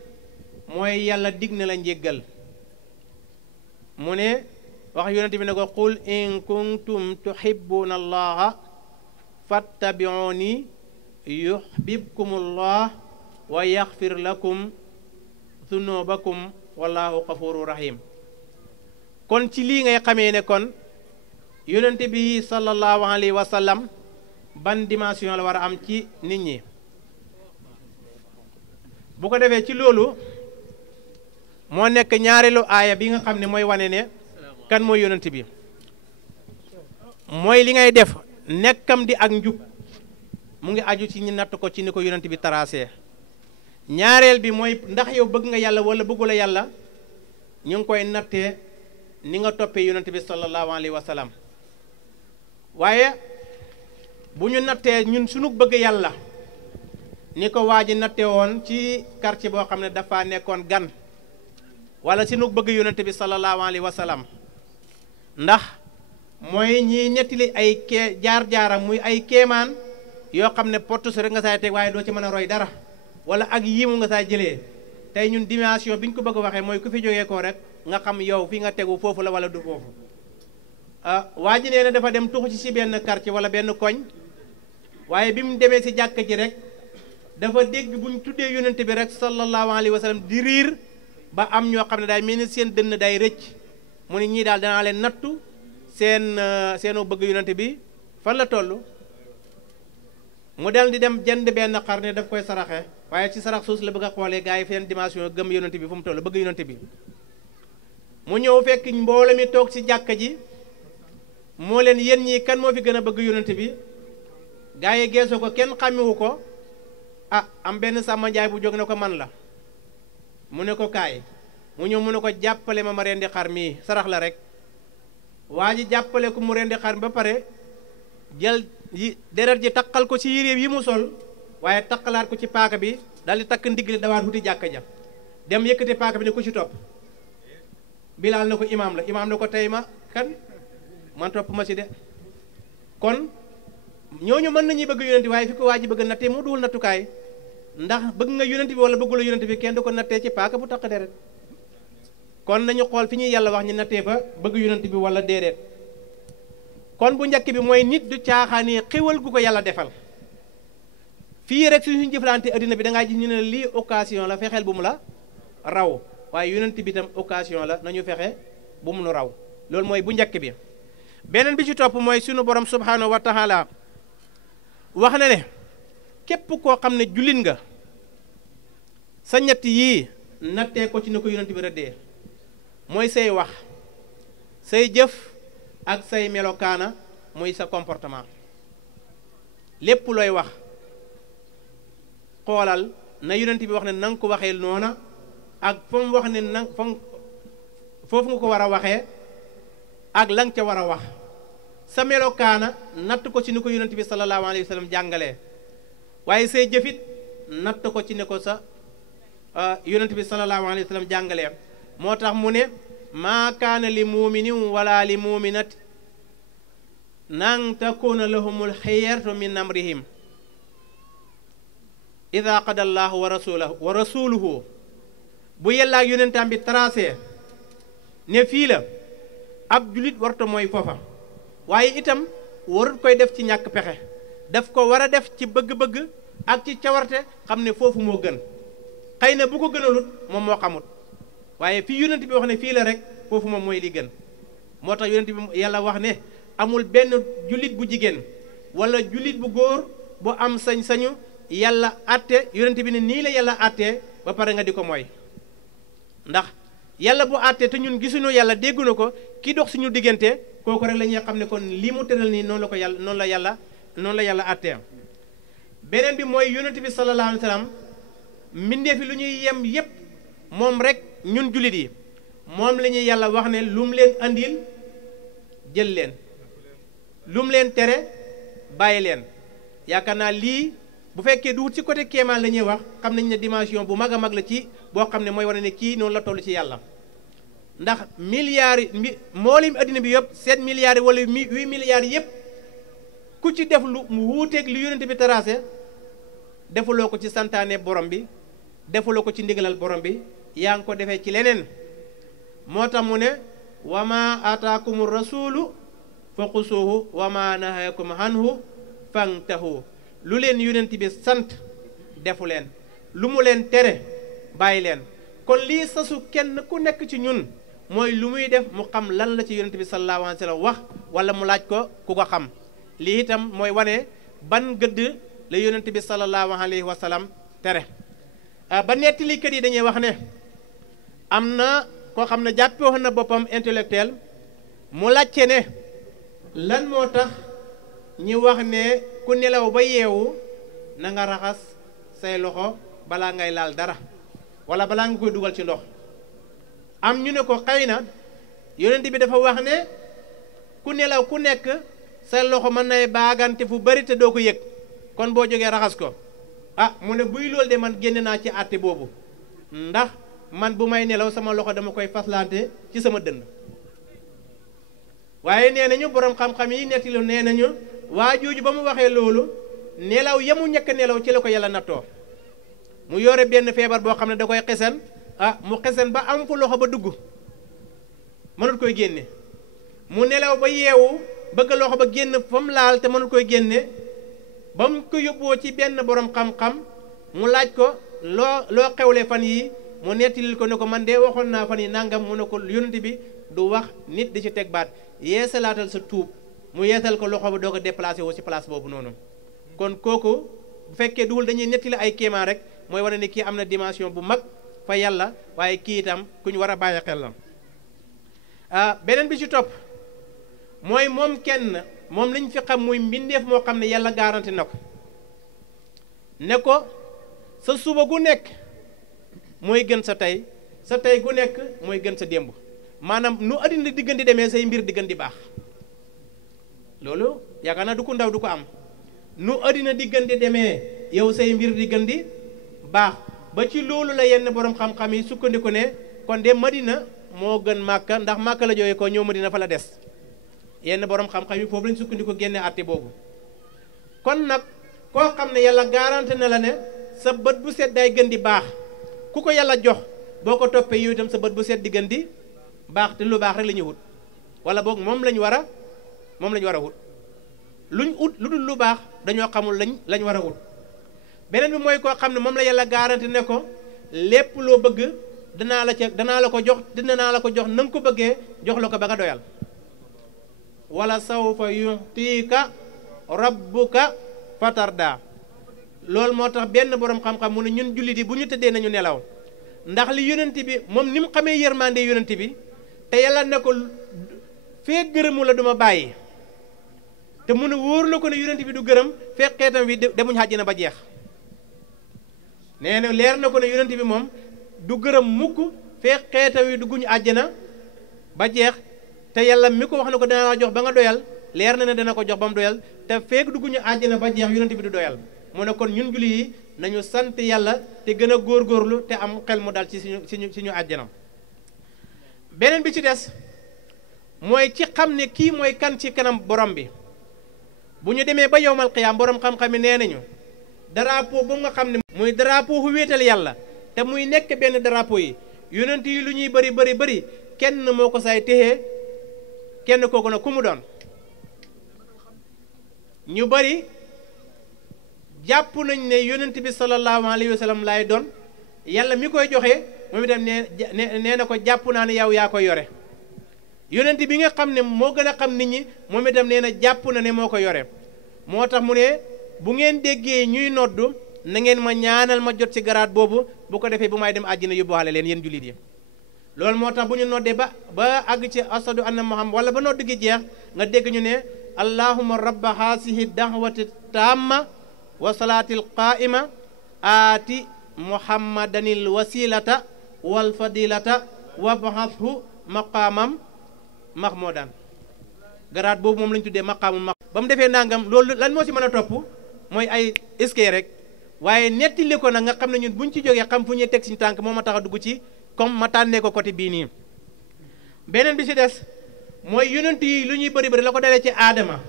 mooy yàlla dig na la njéggal mu ne wax yonent bi ne ko qul in kuntum tuhibbuna allaha fattabi'uni yuhbibkumullah wa yaghfir lakum dhunubakum wallahu ghafurur rahim. kon ci lii ngay xamee ne kon yonent bi sallallahu alayhi wa sallam ban dimension la war a am ci nit ñi. bu ko defee ci loolu moo nekk ñaareelu aaya bi nga xam ne mooy wane ne kan mooy yonent bi mooy li ngay def nekkam di ak njub mu ngi aju ci ñi natt ko ci ni ko yonent bi tracé. ñaareel bi mooy ndax yow bëgg nga yàlla wala bëggula yàlla ñu ngi koy nattee ni nga toppee yonent bi sallallahu alayhi wa sallam. waaye bu ñu nattee ñun sunu bëgg yàlla ni ko waa ji natte woon ci quartier boo xam ne dafa nekkoon gan wala sunu bëgg yonent bi sallallahu alayhi wa sallam ndax mooy ñi ñettili ay jaar-jaaram muy ay kéemaan yoo xam ne porte rek nga saay teg waaye doo ci mën a roy dara wala ak yimu nga saay jëlee tey ñun dimension bi ñu ko bëgg a waxee mooy ku fi jógee ko rek nga xam yow fi nga tegu foofu la wala du foofu. waa ji nee na dafa dem tuxu ci si benn quartier wala benn koñ waaye bi mu demee si jàkka ji rek dafa dégg bu ñu tuddee yonent bi rek sallallahu alayhi wa sallam di riir ba am ñoo xam ne daay mel ni seen dënn day rëcc mu ne ñii daal danaa leen nattu seenu bëgg yonent bi fan la toll. mu del di dem jënd benn xar ne daf koy saraxe waaye ci sarax suus la bëgg a xoolee gars yi feen dimension gëm yonent bi fu mu toll bëgg yonent bi. mu ñëw fekk mbooloo mi toog ci jàkka ji moo leen yéen ñii kan moo fi gën a bëgg yonent bi gars yi geesoo ko kenn xàmmiwu ko. am benn sàmm njaay bu jóg ne ko man la mu ne ko kaay mu ñëw mu ne ko jàppale ma rendi xar mii sarax la rek. waa ji jàppale ko mu rendi xar mi ba pare jël deret ji takkal ko ci yére yi mu sol waaye takkalaat ko ci paaka bi daal di takk ndigli dawaat wuti jàkka ja dem yëkkati paaka bi ne ko ci topp. Bilaal na ko imaam la imaam na ko tey ma kan man topp ma ci de. kon ñooñu mën nañuy bëgg yonent bi waaye fi ko waa ji bëgg nattee mu duwul nattukaay ndax bëgg nga yonent bi wala bëggula yonent bi kenn du ko nattee ci paaka bu takk deret. kon nañu xool fi ñuy yàlla wax ñu nattee fa bëgg yonent bi wala déedéet. kon bu njëkk bi mooy nit du caaxaani xéwal gu ko yàlla defal fii rek suñu jëflante addina bi da ngaa gis ñu ne lii occasion la fexeel bu mu la raw waaye yonent bi tam occasion la nañu fexe bu mu nu raw loolu mooy bu njëkk bi. beneen bi ci topp mooy sunu borom subhanahu wa taala wax na ne képp koo xam ne jullit nga sa ñett yii nattee ko ci ni ko yonent bi rëddee mooy say wax say jëf ak say melokaana muy sa comportement. lépp looy wax xoolal na yonent bi wax ne na nga ko waxee noona ak fa mu wax ne na foofu nga ko war a waxee ak la nga ca war a wax. sa melokaana natt ko ci ni ko yonent bi sallallahu alayhi wa sallam jàngalee waaye say jëfit natt ko ci ne ko sa yonent bi sallallahu alayhi wa sallam jàngalee. moo tax mu ne maa kaana li muminin wala li muminat nan takuna lahumul xiyaratu min amrihim ida qada allahu wa rasuluhu bu yàlla ak yonentam bi tracé ne fii la ab julit warta mooy foofa waaye itam warut koy def ci ñàkk pexe daf ko war a def ci bëgg-bëgg ak ci cawarte xam ne foofu moo gën xëy na bu ko gënalut moom moo xamut waaye fii yonent bi wax ne fii la rek foofu moom mooy li gën. moo tax yonent bi yàlla wax ne amul benn jullit bu jigéen wala jullit bu góor bu am sañ-sañu yàlla àtte yonent bi ne nii la yàlla àttee ba pare nga di ko mooy ndax yàlla bu àttee te ñun gisuñu yàlla dégguñu ko ki dox suñu diggante kooku rek la ñuy xam ne kon lii mu tëral nii noonu la ko yàlla noonu la yàlla àttee. beneen bi mooy yonent bi sallallahu alayhi wa sallam mbindeef yi lu ñuy yem yépp moom rek ñun jullit yi moom la ñuy yàlla wax ne lu mu leen andil jël leen lu mu leen tere bàyyi leen. yaakaar naa lii bu fekkee du wut ci côté kéemaan la ñuy wax xam nañ ne dimension bu mag a mag la ci boo xam ne mooy wane ne kii noonu la toll ci yàlla. ndax milliards yi mbooleem addina bi yëpp 7 milliards yi wala 8 milliards yëpp ku ci def lu mu wuuteeg lu yonent bi tracé defuloo ko ci santaane borom bi defuloo ko ci ndigalal borom bi yaa ngi ko defee ci leneen. moo tax mu ne wa ma ataakumu rasulu fa xusuuhu wa ma nahakum anhu fantahu lu leen yonent bi sant defu leen lu mu leen tere bàyyi leen kon lii sasu kenn ku nekk ci ñun mooy lu muy def mu xam lan la ci yonent bi sallallahu alayhi wa sallam wax wala mu laaj ko ku ko xam lii itam mooy wane ban gëdd la yonent bi sallallahu alayhi wa sallam tere ba nettalikat yi dañuy wax ne am na koo xam ne jàppe woon na boppam intellectuel mu laajte ne lan moo tax ñi wax ne ku nelaw ba yeewu na nga raxas say loxo balaa ngay laal dara wala balaa nga koy dugal ci ndox am ñu ne ko xëy na yonent bi dafa wax ne ku nelaw ku nekk say loxo mën nay baagante fu bari te doo ko yëg kon boo jógee raxas ko mu ne buy loolu de man génn naa ci àtte boobu ndax man bu may nelaw sama loxo dama koy faslante ci sama dënn waaye nee nañu borom xam-xam yi nettali nee nañu waa jooju ba mu waxee loolu nelaw yamu ñekk nelaw ci la ko yàlla nattoo mu yore benn feebar boo xam ne da koy xesen mu xesen ba am fu loxo ba dugg mënut koy génne mu nelaw ba yeewu bëgg loxo ba génn fa mu laal te mënut koy génne ba mu ko yóbboo ci benn borom xam-xam mu laaj ko loo xewle fan yi mu nettalil ko ne ko man de waxoon naa fan yi nangam mu ne ko yonent bi du wax nit di ci teg baat yeesalaatal sa tuub mu yeesal ko loxo ba doo ko déplacé wu ci place boobu noonu kon kooku bu fekkee duwul dañuy nettali ay kéemaan rek mooy wane ne kii am na dimension bu mag fa yàlla waaye kii itam ku ñu war a bàyyi xel la beneen bi ci topp mooy moom kenn moom liñ fi xam muy mbindeef moo xam ne yàlla garanti na ko ne ko sa suba gu nekk mooy gën sa tey gu nekk mooy gën sa démb maanaam nu addina di gën di demee say mbir di gën di baax loolu yaakaar naa du ko ndaw du ko am nu addina di gën di demee yow say mbir di gën di baax ba ci loolu la yenn borom xam-xam yi sukkandiku ne kon de Madina moo gën Màkka ndax Màkka la jógee ko ñëw Madina fa la des yenn borom xam-xam yi foofu lañ sukkandiku génne àtte boobu kon nag koo xam ne yàlla garanti na la ne sa bët bu set day gën di baax ku ko yàlla jox boo ko toppee yow itam sa bët bu set di gën di baax te lu baax rek la ñuy wut wala boog moom lañu war a wut luñ ut lu dul lu baax dañoo xamul lañ war a wut beneen bi mooy koo xam ne moom la yàlla garanti ne ko lépp loo bëgg danaa la ko jox na nga ko bëggee jox la ko ba nga doyal wala sawfa yu'tika rabbuka fatarda loolu moo tax benn borom xam-xam mu ne ñun jullit yi bu ñu tëddee nañu nelaw ndax li yonent bi moom ni mu xamee yërmande yonent bi te yàlla ne ko fee gërëmu la duma bàyyi te mu ne wóor na ko ne yonent bi du gërëm fee xeetam wi demuñ àjjana ba jeex nee na leer na ko ne yonent bi moom du gërëm mukk fee xeetam wi dugguñu àjjana ba jeex te yàlla mi ko wax na ko dana la jox ba nga doyal leer na ne dana ko jox ba mu doyal te feek dugguñu àjjana ba jeex yonent bi du doyal mu ne kon ñun julli yi nañu sant yàlla te gën a góorgóorlu te am xel mu dal ci suñu àjjana beneen bi ci des mooy ci xam ne kii mooy kan ci kanam borom bi bu ñu demee ba yowmal qiyaam borom xam-xam yi nee nañu drapeau bu nga xam ne muy drapeau fu wéetal yàlla te muy nekk benn drapeau yi yonent yi lu ñuy bëri kenn moo ko say téye kenn kooku nag ku mu doon ñu bëri jàpp nañ ne yonent bi sallallahu alayhi wa sallam laay doon yàlla mi koy joxe moom itam nee na ko jàpp naa ne yow yaa koy yore yonent bi nga xam ne moo gën a xam nit ñi moom itam nee na jàpp na ne moo ko yore moo tax mu ne bu ngeen déggee ñuy noddu na ngeen ma ñaanal ma jot ci garaat boobu bu ko defee bu may dem àjjina yóbbuwaale leen yéen jullit yi loolu moo tax bu ñu noddee ba àgg ci asadu anna muhammad wala ba nodd gi jeex nga dégg ñu ne allahumma rabba haasihi da'wati tamma wa salaatil qaa'ima aati muhammadanil wasilata wal fadilata wab'athhu maqaamam mahmudan garaat boobu moom lañu tuddee maqaamum ba mu defee nangam loolu lan moo ci mën a topp mooy ay eskay rek waaye nettali ko nag nga xam ne ñun buñ ci jógee xam fu ñuy teg suñu tànk moo ma tax a dugg ci comme ma tànnee ko côté bii nii beneen bi ci des mooy yonent yi lu ñuy bëri la ko dalee ci aadama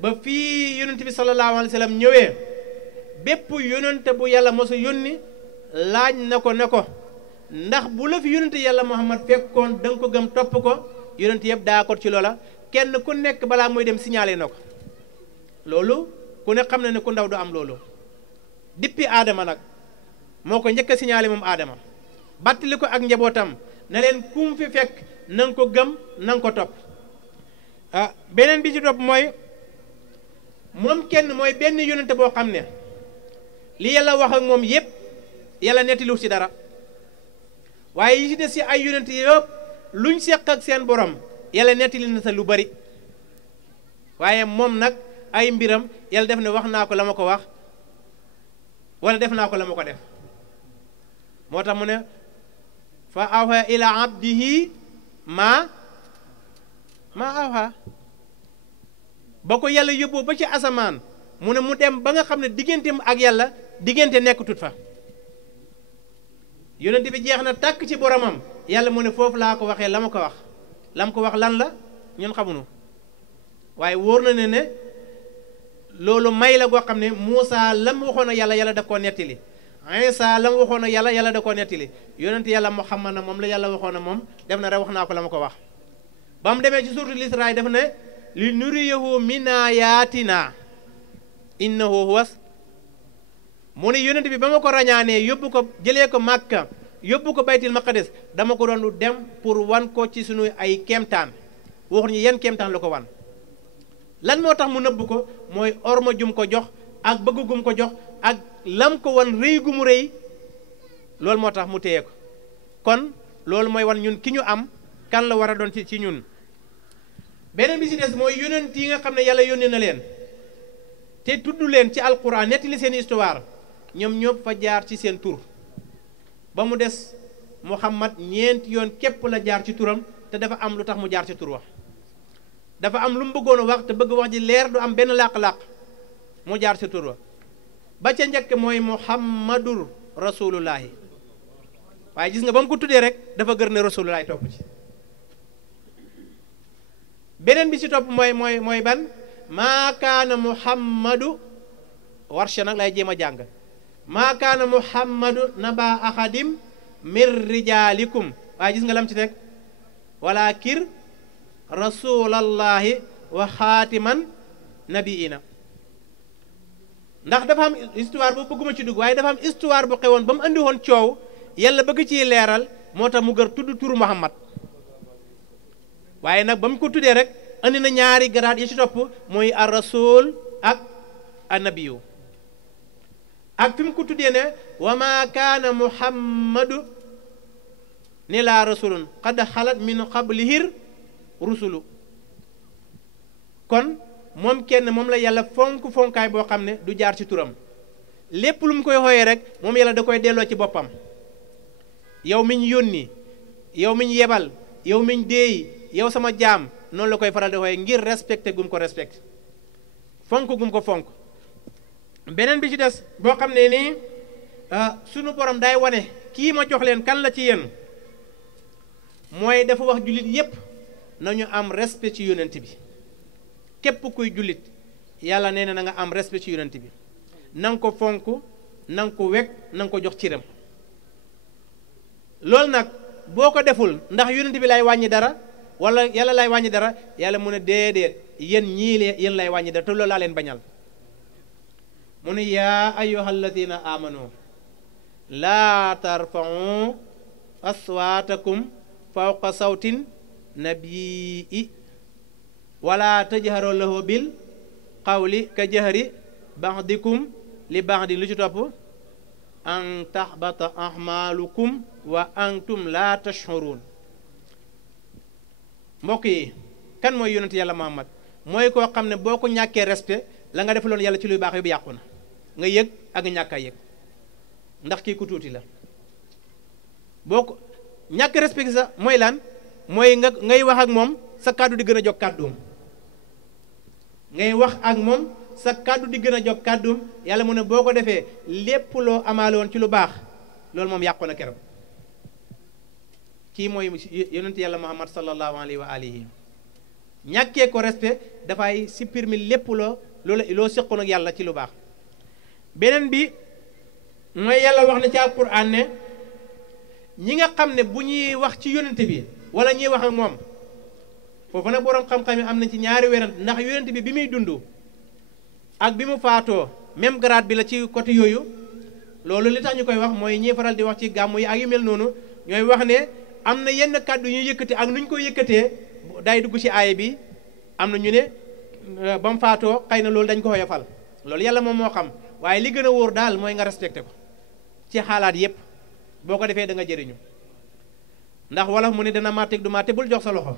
ba fii yonent bi sallallahu alayhi wa sallam ñëwee bépp yonent bu yàlla mosa yónni laaj na ko ne ko ndax bu la fi yonent yàlla muhammad fekkoon da nga ko gëm topp ko yonent yëpp d'accord ci loola kenn ku nekk balaa muy dem signalé na ko loolu ku ne xam na ne ku ndaw du am loolu depuis aadama nag moo ko njëkk a signalé moom aadama battali ko ak njabootam na leen kum fi fekk na nga ko gëm na nga ko topp beneen bi ci topp mooy moom kenn mooy benn yonente boo xam ne li yàlla wax ak moom yépp yàlla nettaliwu ci dara waaye yi ci des ci ay yonente yëpp luñ seq ak seen borom yàlla nettali na sa lu bari waaye moom nag ay mbiram yàlla def ne wax naa ko la ma ko wax wala def naa ko la ma ko def moo tax mu ne fa awha ila abdihi ma awha ba ko yàlla yóbboo ba ci asamaan mu ne mu dem ba nga xam ne digganteem ak yàlla diggante nekkatut fa yonent bi jeex na tàkk ci boromam yàlla mu ne foofu laa ko waxee la ma ko wax la ma ko wax lan la ñun xamuñu waaye wóor na ne loolu may la goo xam ne Muusa la mu waxoon ak yàlla yàlla daf koo nettali Isa la mu waxoon ak yàlla yàlla daf koo nettali yonent yàlla Muhammad na moom la yàlla waxoon na moom def na rek wax naa ko la ma ko wax ba mu demee ci suuratul Israa def ne li nuriyahu min ayatina innahu huwas mu ne yonent bi ba ma ko rañaanee yóbbu ko jëlee ko Màkka yóbbu ko baytil maqdis dama ko doon dem pour wan ko ci sunu ay kéemtaan waxuñu yenn kéemtaan la ko wan lan moo tax mu nëbb ko mooy orma jum ko jox ak bëgg gum ko jox ak lam ko wan rëy gu mu rëy loolu moo tax mu téye ko kon loolu mooy wan ñun ki ñu am kan la war a doon ci ñun beneen bi ci des mooy yonent yi nga xam ne yàlla yónnee na leen te tudd leen ci alquran nettali seen histoire ñoom ñëpp fa jaar ci seen tur ba mu des Muhammad ñeenti yoon képp la jaar ci turam te dafa am lu tax mu jaar ci tur wa dafa am lu mu bëggoon a wax te bëgg wax ji leer du am benn làq-làq mu jaar ci tur wa ba ca njëkk mooy Muhammadur rasulullahi waaye gis nga ba mu ko tuddee rek dafa gër ne rasulullahi topp ci beneen bi ci topp mooy ban maa kaana Muhammadu warsha nag lay jéem a jàng maa kaana Muhammadu naba ahadim min rijaalikum waaye gis nga lam ci teg walakin rasulallahi wa xaatiman nabiina ndax dafa am histoire bu bëgguma ci dugg waaye dafa am histoire bu xewoon ba mu andi woon coow yàlla bëgg ciy leeral moo tax mu gër tudd turu Muhammad waaye nag ba mu ko tuddee rek andi na ñaari garaat yi ci topp mooy ar rasul ak annabiyu ak fi mu ko tuddee ne wa ma kaana muhammadu ni laa rasulun qad xalat min qablihir rusulu kon moom kenn moom la yàlla fonkaay boo xam ne du jaar ci turam lépp lu mu koy xooyee rek moom yàlla da koy delloo ci boppam yow mi ñu yónni yow mi ñu yebal yow mi ñu déey yow sama jaam noonu la koy faral di xooyee ngir respecté gum ko respecté fonk gum ko fonk beneen bi ci des boo xam ne nii sunu borom day wane kii ma jox leen kan la ci yéen mooy dafa wax jullit yépp nañu am respect ci yonent bi képp kuy jullit yàlla nee na nga am respect ci yonent bi na nga ko fonk na nga ko wekk na nga ko jox ciram loolu nag boo ko deful ndax yonent bi lay wàññi dara wala yàlla lay wàññi dara yàlla mu ne déedéet yéen ñii yéen lay wàññi dara te loolu laa leen bañal mu ne yaa ayyuha alladina amanu laa tarfa'u aswaatakum fawqa sawtin nabii wala tajharu lahu bil qawli ka jahri ba'dikum li ba'di lu ci topp an tahbata ahmalukum wa antum la tash'urun mbokk yi kan mooy yonent yàlla Muhammad mooy koo xam ne boo ko ñàkkee respect la nga defaloon yàlla ci luy baax yóbbu yàqu na nga yëg ak ñàkk a yëg ndax kii ku tuuti la boo ko ñàkk respect sa mooy lan mooy ngay wax ak moom sa kàddu di gën a jóg kàdduum ngay wax ak moom sa kàddu di gën a jóg kàdduum yàlla mu ne boo ko defee lépp loo amaale woon ci lu baax loolu moom yàqu na keroog kii mooy yonent yàlla Muhammad sallallahu alayhi wa alihi ñàkkee ko respect dafay supprimer lépp loo seqoon ak yàlla ci lu baax beneen bi mooy yàlla wax na ci alquran ne ñi nga xam ne bu ñuy wax ci yonent bi wala ñuy wax ak moom foofu nag borom xam-xam yi am nañ ci ñaari werante ndax yonent bi muy dund ak bi mu faatoo même grade bi la ci côté yooyu loolu li tax ñu koy wax mooy ñi faral di wax ci gàmmu yi ak yu mel noonu ñooy wax ne am na yenn kàddu yu yëkkati ak nu ñu koy yëkkatee day dugg ci aaya bi am na ñu ne ba mu faatoo xëy na loolu dañ ko woyofal loolu yàlla moom moo xam waaye li gën a wóor daal mooy nga respecté ko ci xaalaat yépp boo ko defee da nga jëriñu ndax wolof mu ne dana màtteeg du màtte bul jox sa loxo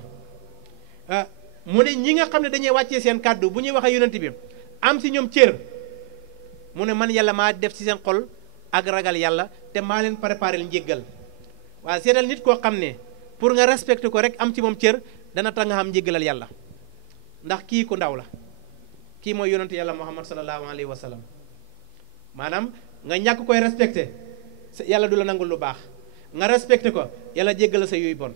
mu ne ñi nga xam ne dañuy wàccee seen kàddu bu ñuy wax ak yonent bi am si ñoom cër mu ne man yàlla maa def ci seen xol ak ragal yàlla te maa leen préparé lu njéggal waaye seetal nit koo xam ne pour nga respecté ko rek am ci moom cër dana tax nga xam njéggalal yàlla ndax kii ku ndaw la kii mooy yonent yàlla muhammad sallallahu alayhi wa sallam maanaam nga ñàkk koy respecté yàlla du la nangul lu baax nga respecté ko yàlla jéggal sa yuy bon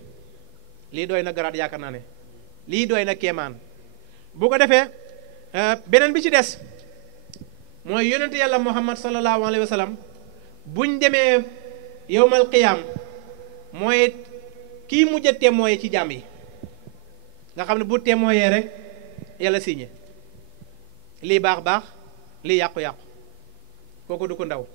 lii doy na garaat yaakaar naa ne lii doy na kéemaan bu ko defee beneen bi ci des mooy yonent yàlla muhammad sallallahu alayhi wa sallam buñ demee yowmal qiyaam mooy kii mujj a témoye ci jaam yi nga xam ne bu témoyee rek yàlla signé lii baax lii yàqu-yàqu kooku du ko ndaw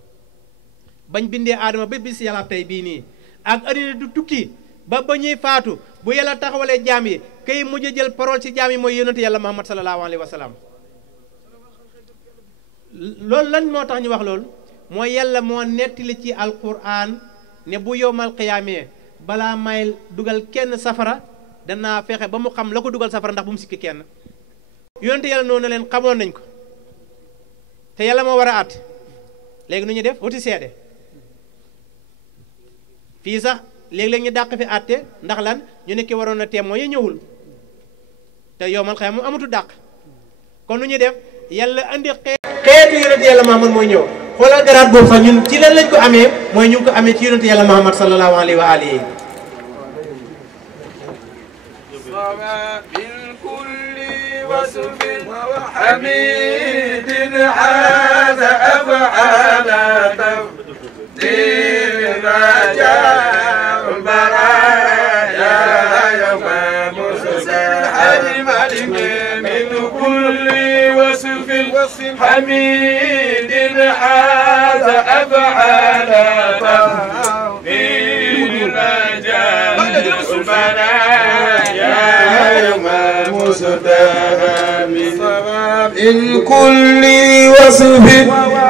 bañ bindee aadama ba bis yàlla tey bii nii ak addina du tukki ba ñuy faatu bu yàlla taxawalee jaam yi kay mujj a jël parole ci jaam yi mooy yonent yàlla muhammad sallallahu alayhi wa sallam loolu lan moo tax ñu wax loolu mooy yàlla moo nettali ci alquran ne bu yowmal qiyaamee balaa may dugal kenn safara danaa fexe ba mu xam la ko dugal safara ndax bu mu sikki kenn yonent yàlla noonu na leen xamoon nañ ko te yàlla moo war a àtt léegi nu ñu def wuti seede fii sax léeg-léeg ñu dàq fi àtte ndax lan ñu nekki waroon a témoin ñëwul te yowmal qiyaam mu amatu dàq kon nu ñu def yàlla andi xeetu yonent yàlla Muhammad mooy ñëw xoolal garaat boobu sax ñun ci lan lañ ko amee mooy ñu ngi ko amee ci yonent yàlla Muhammad sallallahu alayhi wa alihi حميد هذا أفعال تفضيل ما جاء البرايا يوم موسى الملك من كل وصف حميد هذا أفعال تفضيل ما جاء البرايا يوم موسى من كل وصف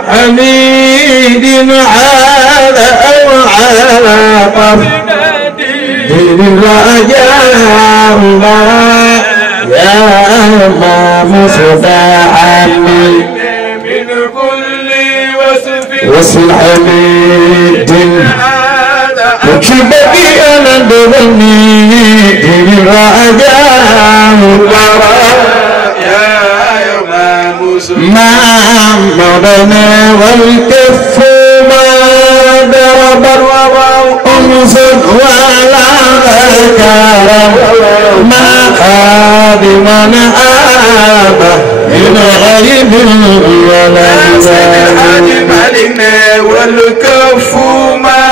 حميد على أو على طف بالرجاء يا أمام صداعي من كل وصف حميد وكبكي أنا دبني بالرجاء ما مضنا والكف ما ضرب أنس ولا ذكر ما خاب من آب من غيب ولا ملكنا والكف ما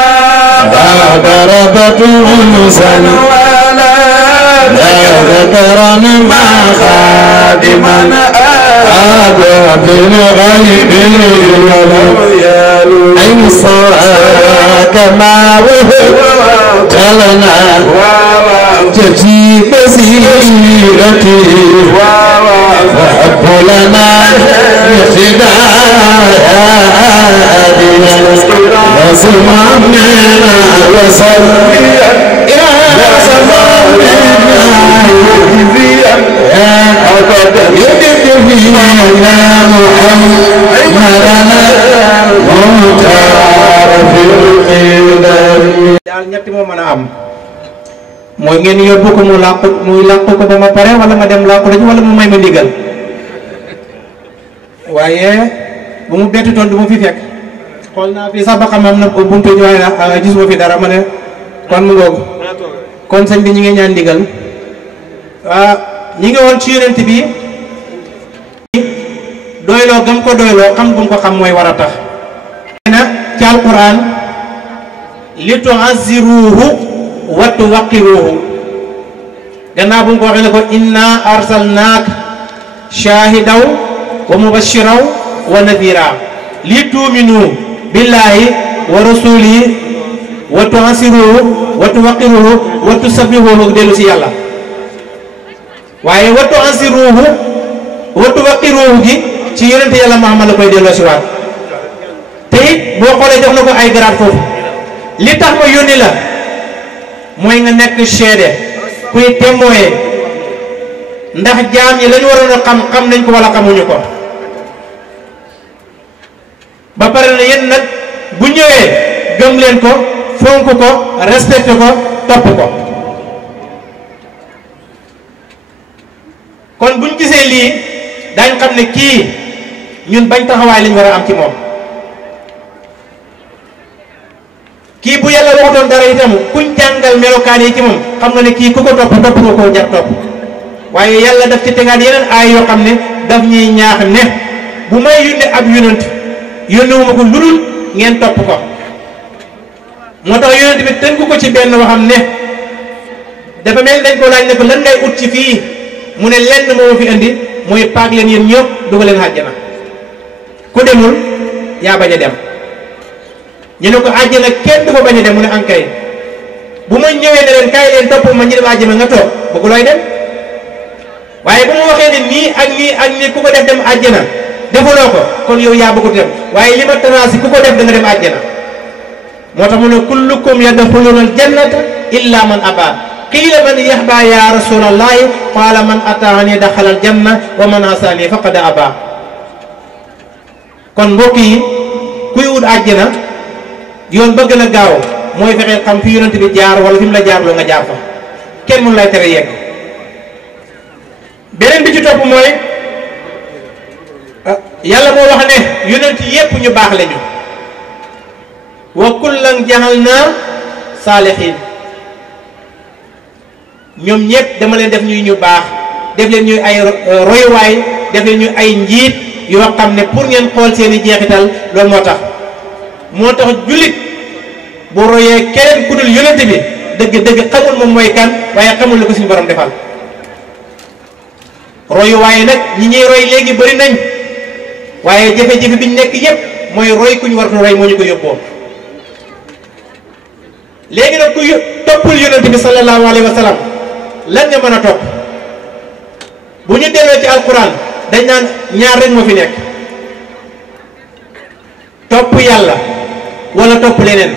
ضربت أنسا ولا ذكر ما خاب من بالغيب ولم يلو أين صاك ما وهبت لنا تجي بصيرتي فحب لنا بخداياتنا وسمعنا وصليا يا سمعنا يا أبدا daal ñetti moo mën a am mooy ngeen yóbbu ko mu làqu muy làqu ko ba ma pare wala ma dem làqu dañu wala mu may ma ndigal waaye bu mu bettu toon du ma fi fekk xool naa fii sax ba xam am na buntu ñu waaye gisuma fi dara ma ne kon mu ngoog kon sëñ bi ñi ngi ñaan ndigal ñi ngi woon ci yonent bi doyloo gam ko doyloo xam gum ko xam mooy war a tax na ci alquran li tu'azziruhu wa tuwaqqiruhu gannaaw bu mu ko waxee ne ko inna arsalnaaka shaahidaw wa mubashiraw wa nadira li tuuminu billahi wa rasulihi wa tu'asiruhu wa tuwaqiruhu wa tusabbihuhu dellu si yàlla waaye wa tu'asiruhu wa tuwaqiruhu gi ci yonente yàlla Muhammad la koy delloo si waat te it boo xoolee jox na ko ay garaat foofu li tax ma yónni la mooy nga nekk seede kuy témoin ndax jaam ñi lañu waroon a xam nañ ko wala xamuñu ko ba pare na yéen nag bu ñëwee gëm leen ko fonk ko respecté ko topp ko kon buñ gisee lii dañ xam ne kii ñun bañ taxawaay lañ war a am ci moom kii bu yàlla waxutoon dara itam kuñ jàngal melokaan yi ci moom xam nga ne kii ku ko topp nga koo jar topp waaye yàlla daf ci tegaat yeneen aay yoo xam ne daf ñuy ñaax ne bu may yónne ab yonent yónnewuma ko lu dul ngeen topp ko moo tax yonent bi tënk ko ci benn waxam ne dafa mel dañ ko laaj ne ko lan ngay ut ci fii mu ne lenn moo fi indi mooy paag leen yéen ñëpp dugal leen àjjana ku demul yaa bañ a dem ñu ne ko àjjana kenn du ko bañ a dem mu ne ankay bu ma ñëwee ne leen kaay leen topp ma ñu dem àjjana nga toog bëgg looy dem waaye bu ma waxee ne nii ak nii ak nii ku ko def dem àjjana defuloo ko kon yow yaa bëggut dem waaye li ma tanaasi ku ko def da nga dem àjjana moo tax mu ne kullukum yadxuluna aljannata illa man aba qiila man yaxba ya rasulallahi qaala man ataani daxala aljanna wa man asaani faqad aba kon mbokk yi kuy wut àjjana yoon ba gën a gaaw mooy fexe xam fi yonent bi jaar wala fi mu la jaarloo nga jaar fa kenn mënu lay tere yegg beneen bi ci topp mooy yàlla moo wax ne yonent yépp ñu baax lañu wa kullan jaxalna saalixiin ñoom ñépp dama leen def ñuy ñu baax def leen ñuy ay royuwaay def leen ñuy ay njiit yoo xam ne pour ngeen xool seeni jeexital loolu moo tax jullit bu royee keneen ku dul yonent bi dëgg xamul moom mooy kan waaye xamul li ko suñu borom defal royuwaay nag ñi ñuy roy léegi bëri nañ waaye jafe-jafe biñ nekk yépp mooy roy kuñ waratu roy moo ñu ko yóbboo léegi nag ku toppul yonent bi sallallahu alayhi wa sallam lan nga mën a topp bu ñu delloo ci alquran dañ naan ñaar rek moo fi nekk topp yàlla wala topp leneen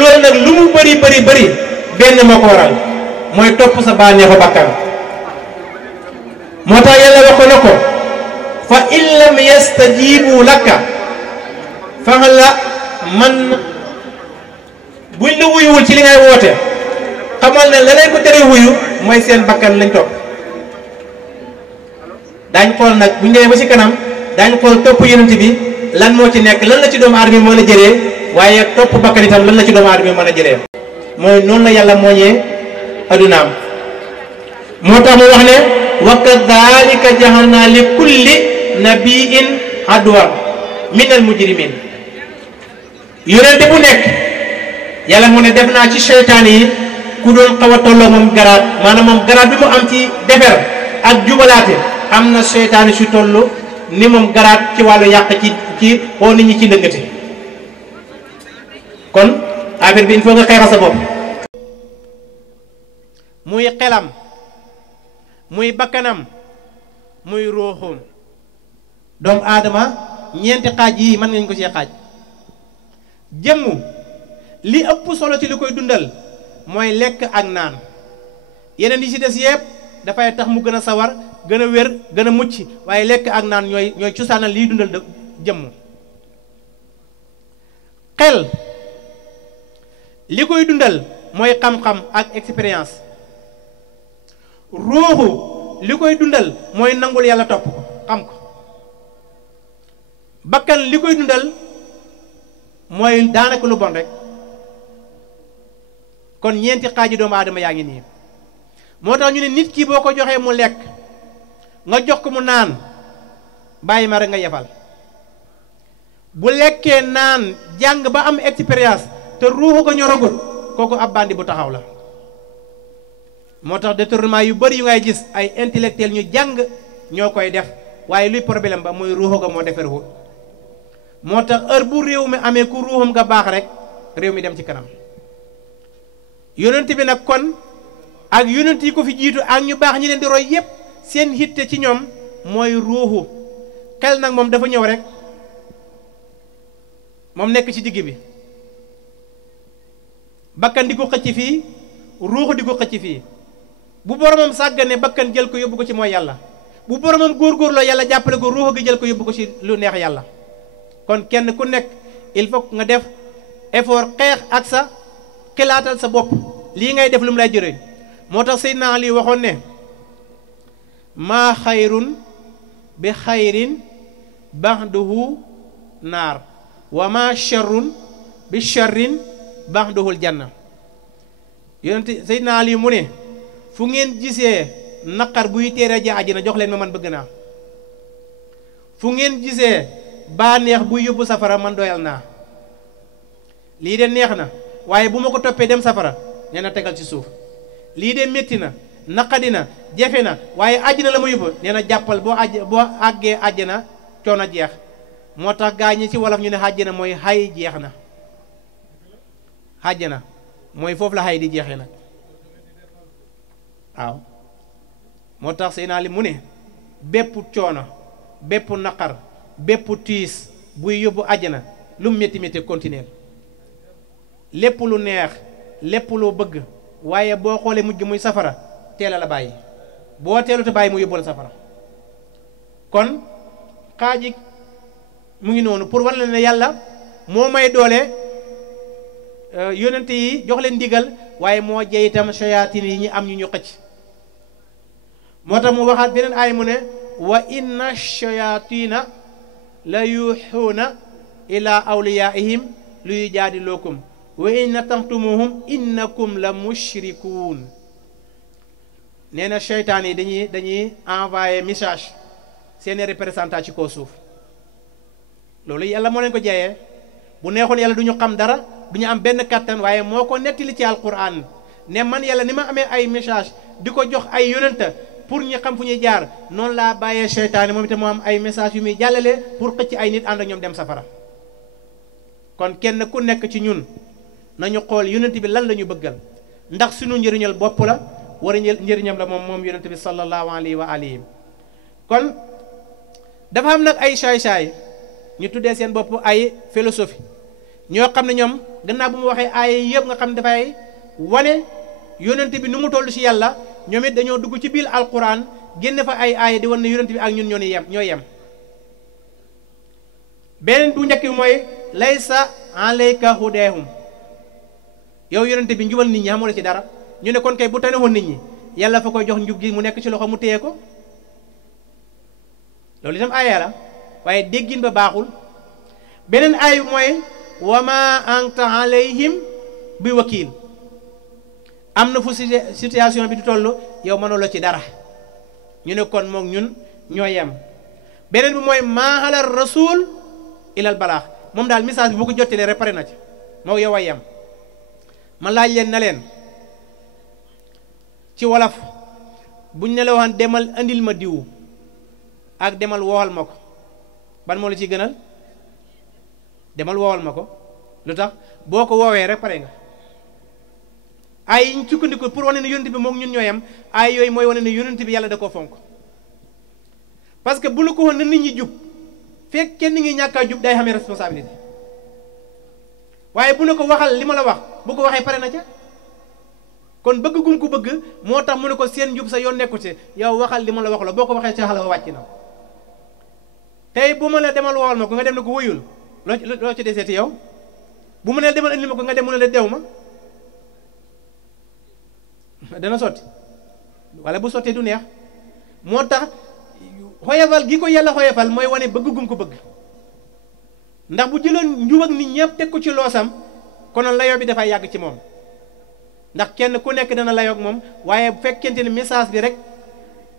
loolu nag lu mu bëri benn moo ko waral mooy topp sa bànneexu bakkan moo tax yàlla wax ko na ko fa in lam yastajibu laka fa la man buñ la wuyuwul ci li ngay woote xamal ne la leen ko tere wuyu mooy seen bakkan lañ topp daañ xool nag buñ demee ba ci kanam daañ xool topp yonent bi lan moo ci nekk lan la ci doomu aadama mën a jëlee waaye topp bakkan itam lan la ci doomu aadama mën a jëlee mooy noonu la yàlla mooñee adunaam moo tax mu wax ne wa kadhalika jahalna li kulli nabiin adwan min al mujrimin yonent bu nekk yàlla mu ne def naa ci seytaan yi ku doon xaw a tolloo moom garaat maanaam moom garaat bi mu am ci defer ak jubalaate am na seytaan yi su toll ni moom garaat ci wàllu yàq ci oo nit ñi ci ndëngate kon affaire bi il faut nga xeexal sa bopp muy xelam muy bakkanam muy ruuxum doomu aadama ñeenti xaaj yii mën ngañ ko ci xaaj jëmm li ëpp solo ci li koy dundal mooy lekk ak naan yeneen yi ci des yépp dafay tax mu gën a sawar gën a wér gën a mucc waaye lekk ak naan ñooy cosaanal liy dundal jëmm xel li koy dundal mooy xam-xam ak expérience ruuxu li koy dundal mooy nangul yàlla topp ko xam ko bakkan li koy dundal mooy daanaka lu bon rek kon ñeenti xaaji doomu aadama yaa ngi nii moo tax ñu ne nit ki boo ko joxee mu lekk nga jox ko mu naan bàyyi ma rek nga yefal bu lekkee naan jàng ba am expérience te ruuxu ko ñoragul kooku ab bandi bu taxaw la moo tax détournement yu bari yu ngay gis ay intellectuel ñu jàng ñoo koy def waaye luy problème ba mooy ruuxu ga moo defarul moo tax heure bu réew mi amee ku ruuxam nga baax rek réew mi dem ci kanam yonent bi nag kon ak yonent yi ko fi jiitu ak ñu baax ñi leen di roy yépp seen hitte ci ñoom mooy ruuxu xel nag moom dafa ñëw rek moom nekk ci digg bi bakkan di ko xëcc fii ruuxu di ko xëcc fii bu boromam sàggane bakkan jël ko yóbbu ko ci mooy yàlla bu boromam góorgóorloo yàlla jàppale ko ruuxu gi jël ko yóbbu ko ci lu neex yàlla kon kenn ku nekk il faut nga def effort xeex ak sa xilaatal sa bopp lii ngay def lu mu lay jëriñ moo tax Seydina Ali waxoon ne maa xayrun bi xayrin baxduhu naar wa maa sharrun bi sharrin baxduhul janna yonent Seydina Ali mu ne fu ngeen gisee naqar buy téere ja àjjana jox leen ma man bëgg naa fu ngeen gisee bànneex buy yóbbu safara man doyal naa lii de neex na waaye bu ma ko toppee dem safara nee na tegal ci suuf lii de métti na naqadi na jafe na waaye àjjana la ma yóbbu nee na jàppal boo àggee àjjana coono jeex moo tax gaa ñi ci wolof ñu ne àjjana mooy xay jeex na àjjana mooy foofu la xay di jeexee nag waaw moo tax sëy naa li mu ne bépp coono bépp naqar bépp tiis buy yóbbu àjjana lu métti métti continuer lépp lu neex lépp loo bëgg waaye boo xoolee mujj muy safara teel a la bàyyi boo teelu te bàyyi mu yóbbu la safara kon xaaji mu ngi noonu pour wan la ne yàlla moo may doole yonente yi jox leen ndigal waaye moo jey itam shayatin yi ñi am ñu xëcc moo tax mu waxaat beneen aay mu ne wa inna shayatina la yuxuuna ila awliyaihim lu yujaadilookum wa in natamtumuhum innakum la mushrikuun nee na seytaan yi dañuy envoyé message seeni représentant ci kaw suuf loolu yàlla moo leen ko jeyee bu neexoon yàlla du ñu xam dara du ñu am benn kattan waaye moo ko nettali ci alquran ne man yàlla ni ma amee ay message di ko jox ay yonenta pour ñu xam fu ñuy jaar noonu laa bàyyee seytaane moom itam moo am ay message yu muy jàllale pour xëcc ay nit ànd ak ñoom dem safara kon kenn ku nekk ci ñun nañu xool yonent bi lan la ñu bëggal ndax suñu njëriñal bopp la war a njëriñam la moom yonent bi sallallahu alayhi wa alihi kon dafa am nag ay saay-saay ñu tuddee seen bopp ay philosophie ñoo xam ne ñoom gannaaw bu mu waxee ay yëpp nga xam ne dafay wane yonent bi nu mu toll ci yàlla ñoom it dañoo dugg ci biir alquran génne fa ay aaya di wan ne yonent bi ak ñun ñoo yem beneen bu njëkk bi mooy laysa alayka hudeehum yow yonent bi njubal nit ñi xamula ci dara ñu ne kon kay bu tane woon nit ñi yàlla fa koy jox njub gi mu nekk ci loxo mu téye ko loolu itam aaya la waaye déggin ba baaxul beneen aay bi mooy wa ma anta alayhim bi wakiil am na fu situation bi di toll yow mënuloo ci dara ñu ne kon moom ñun ñoo yem beneen bi mooy maa ala rasul ilal balaax moom daal message bi bu ko jottalee rek pare na ci moo yow a yem ma laaj leen na leen ci wolof buñ ne la waxoon demal andil ma diw ak demal woowal ma ko ban moo la ciy gënal demal woowal ma ko lu tax boo ko woowee rek pare nga ay yi ñu sukkandiku pour wane ne yonent bi moom ñun ñoo yem ay yooyu mooy wane ne yonent bi yàlla da koo fonk parce que bu la ko woon na nit ñi jub fekk kenn ngi ñàkkaa jub day xamee responsabilité waaye bu ne ko waxal li ma la wax bu ko waxee pare na ca kon bëgg gum ko bëgg moo tax mu ne ko seen njub sa yoon nekku ci yow waxal li ma la wax la boo ko waxee ca xala wàcc na tey bu ma la demal woowal ma ko nga dem ne ko wëyul loo ci deseeti yow bu mu ne demal indi ma ko nga dem mu ne la dew ma dana sotti wala bu sottee du neex moo tax xoyafal gi ko yàlla xoyafal mooy wane bëgg gum ko bëgg ndax bu jëloon njub ak nit ñëpp teg ko ci loosam konoon layoo bi dafay yàgg ci moom ndax kenn ku nekk dana layoo ak moom waaye bu fekkente ne message bi rek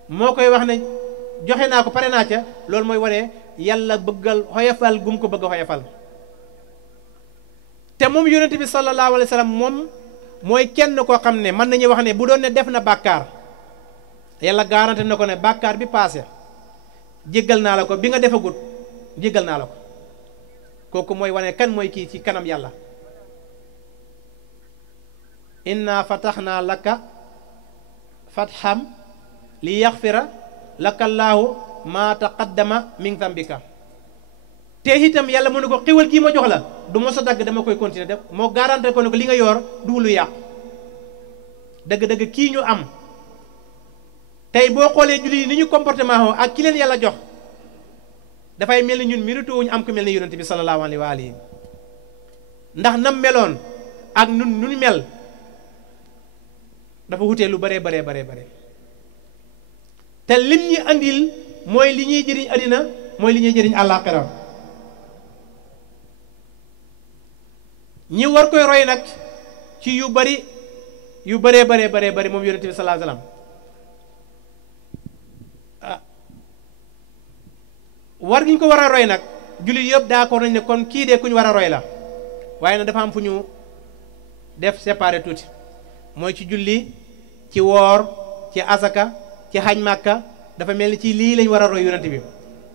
moo koy wax ne joxe naa ko pare naa ca loolu mooy wane yàlla bëggal xoyafal gum ko bëgg xoyafal te moom yonent bi sallallahu alayhi wa sallam moom mooy kenn koo xam ne mën nañu wax ne bu doon ne def na bàkkaar yàlla garanti na ko ne bàkkaar bi paase jéggal naa la ko bi nga defagut jéggal naa la ko kooku mooy wane kan mooy kii ci kanam yàlla inna fataxnaa laka fatxam li yaxfira laka llaahu maa taqaddama min dambika te itam yàlla mu ne ko xiwal gii ma jox la du ma sa dagg dama koy continuer def moo garanté ko ne ko li nga yor du lu yàqu dëgg-dëgg kii ñu am tey boo xoolee julli ni ñu comportement ak ki leen yàlla jox dafay mel ni ñun mérite wuñu am ku mel ni yonent bi sallallahu alayhi wa alihi ndax nam meloon ak nun mel dafa wutee lu bare te lim ñi andil mooy li ñuy jëriñ àddina mooy li ñuy jëriñ àllaaxira ñi war koy roy nag ci yu bari yu bëree bari moom yonent bi sallallahu alayhi wa sallam war gi ñu ko war a roy nag jullit yëpp d'accord nañ ne kon kii de ku ñu war a roy la waaye nag dafa am fu ñu def séparé tuuti mooy ci julli ci woor ci asaka ci xaj màkka dafa mel ni ci lii lañ war a roy yonent bi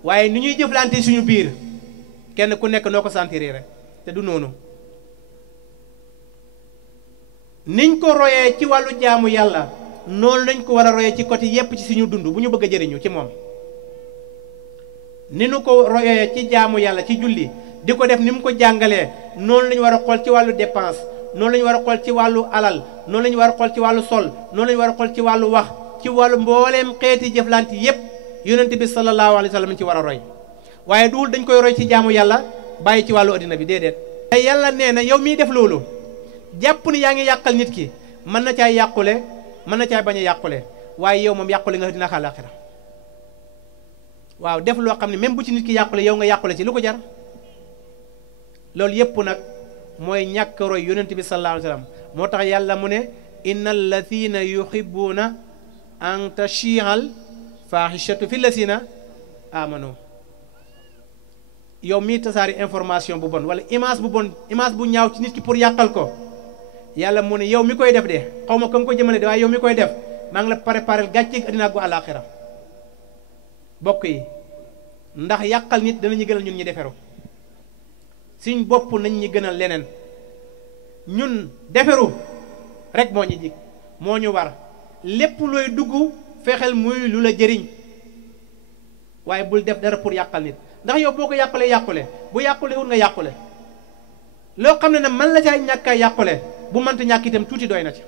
waaye ni ñuy jëflante suñu biir kenn ku nekk noo ko sentir rek te du noonu niñ ko royee ci wàllu jaamu yàlla noonu lañ ko war a royee ci côté yépp ci suñu dund bu ñu bëgg a jëriñu ci moom ni nu ko royee ci jaamu yàlla ci julli di ko def ni mu ko jàngalee noonu lañu war a xool ci wàllu dépense noonu lañu war a xool ci wàllu alal noonu lañu war a xool ci wàllu sol noonu lañu war a xool ci wàllu wax ci wàllu mbooleem xeeti jëflante yépp yonent bi sallallahu alayhi wa sallam ci war a roy waaye duul dañ koy roy ci jaamu yàlla bàyyi ci wàllu addina bi déedéet te yàlla nee na yow miy def loolu jàpp ni yaa ngi yàqal nit ki mën na caa yàqule mën na caa bañ a yàqule waaye yow moom yàqule nga dina xalaaxira waaw def loo xam ne même bu ci nit ki yàqule yow nga yàqule ci lu ko jar loolu yépp nag mooy ñàkk roy yonent bi sallallahu alayhi wa sallam moo tax yàlla mu ne inna alladina yuhibbuna an tashial fahishatu fi lasina amanu yow mii tasaari information bu bon wala image bu bon image bu ñaaw ci nit ki pour yàqal ko yàlla mu ne yow mi koy def de xaw ma ka nga ko jëmale de waaye yow mi koy def maa ngi la préparé gàcceeg addina gu àllaaxira bokk yi ndax yàqal nit danañu gënal ñun ñi deferu suñ bopp nañ ñi gënal leneen ñun deferu rek moo ñu jig moo ñu war lépp looy dugg fexeel muy lu la jëriñ waaye bul def dara pour yàqal nit ndax yow boo ko yàqulee yàqule bu yàqule wut nga yàqule loo xam ne ne man la caa ñàkk a yàqule bu mënta ñàkk itam tuuti doy na ci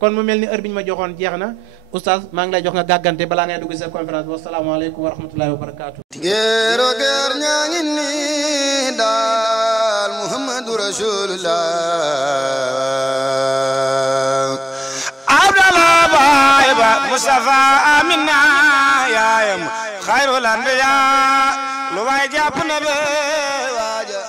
kon mu mel ni heure bi ñu ma joxoon jeex na oustaz maa ngi lay jox nga gàggante balaa ngay dugg sa conférence bi wasalaamaaleykum wa rahmatullahi wa barakaatu. géero géer ñaa ngi nii daal Muhammadu Rasulullah Abdallah baay ba Mustafa Amina yaayam xayrul anbiya lu waay jàpp na be waaja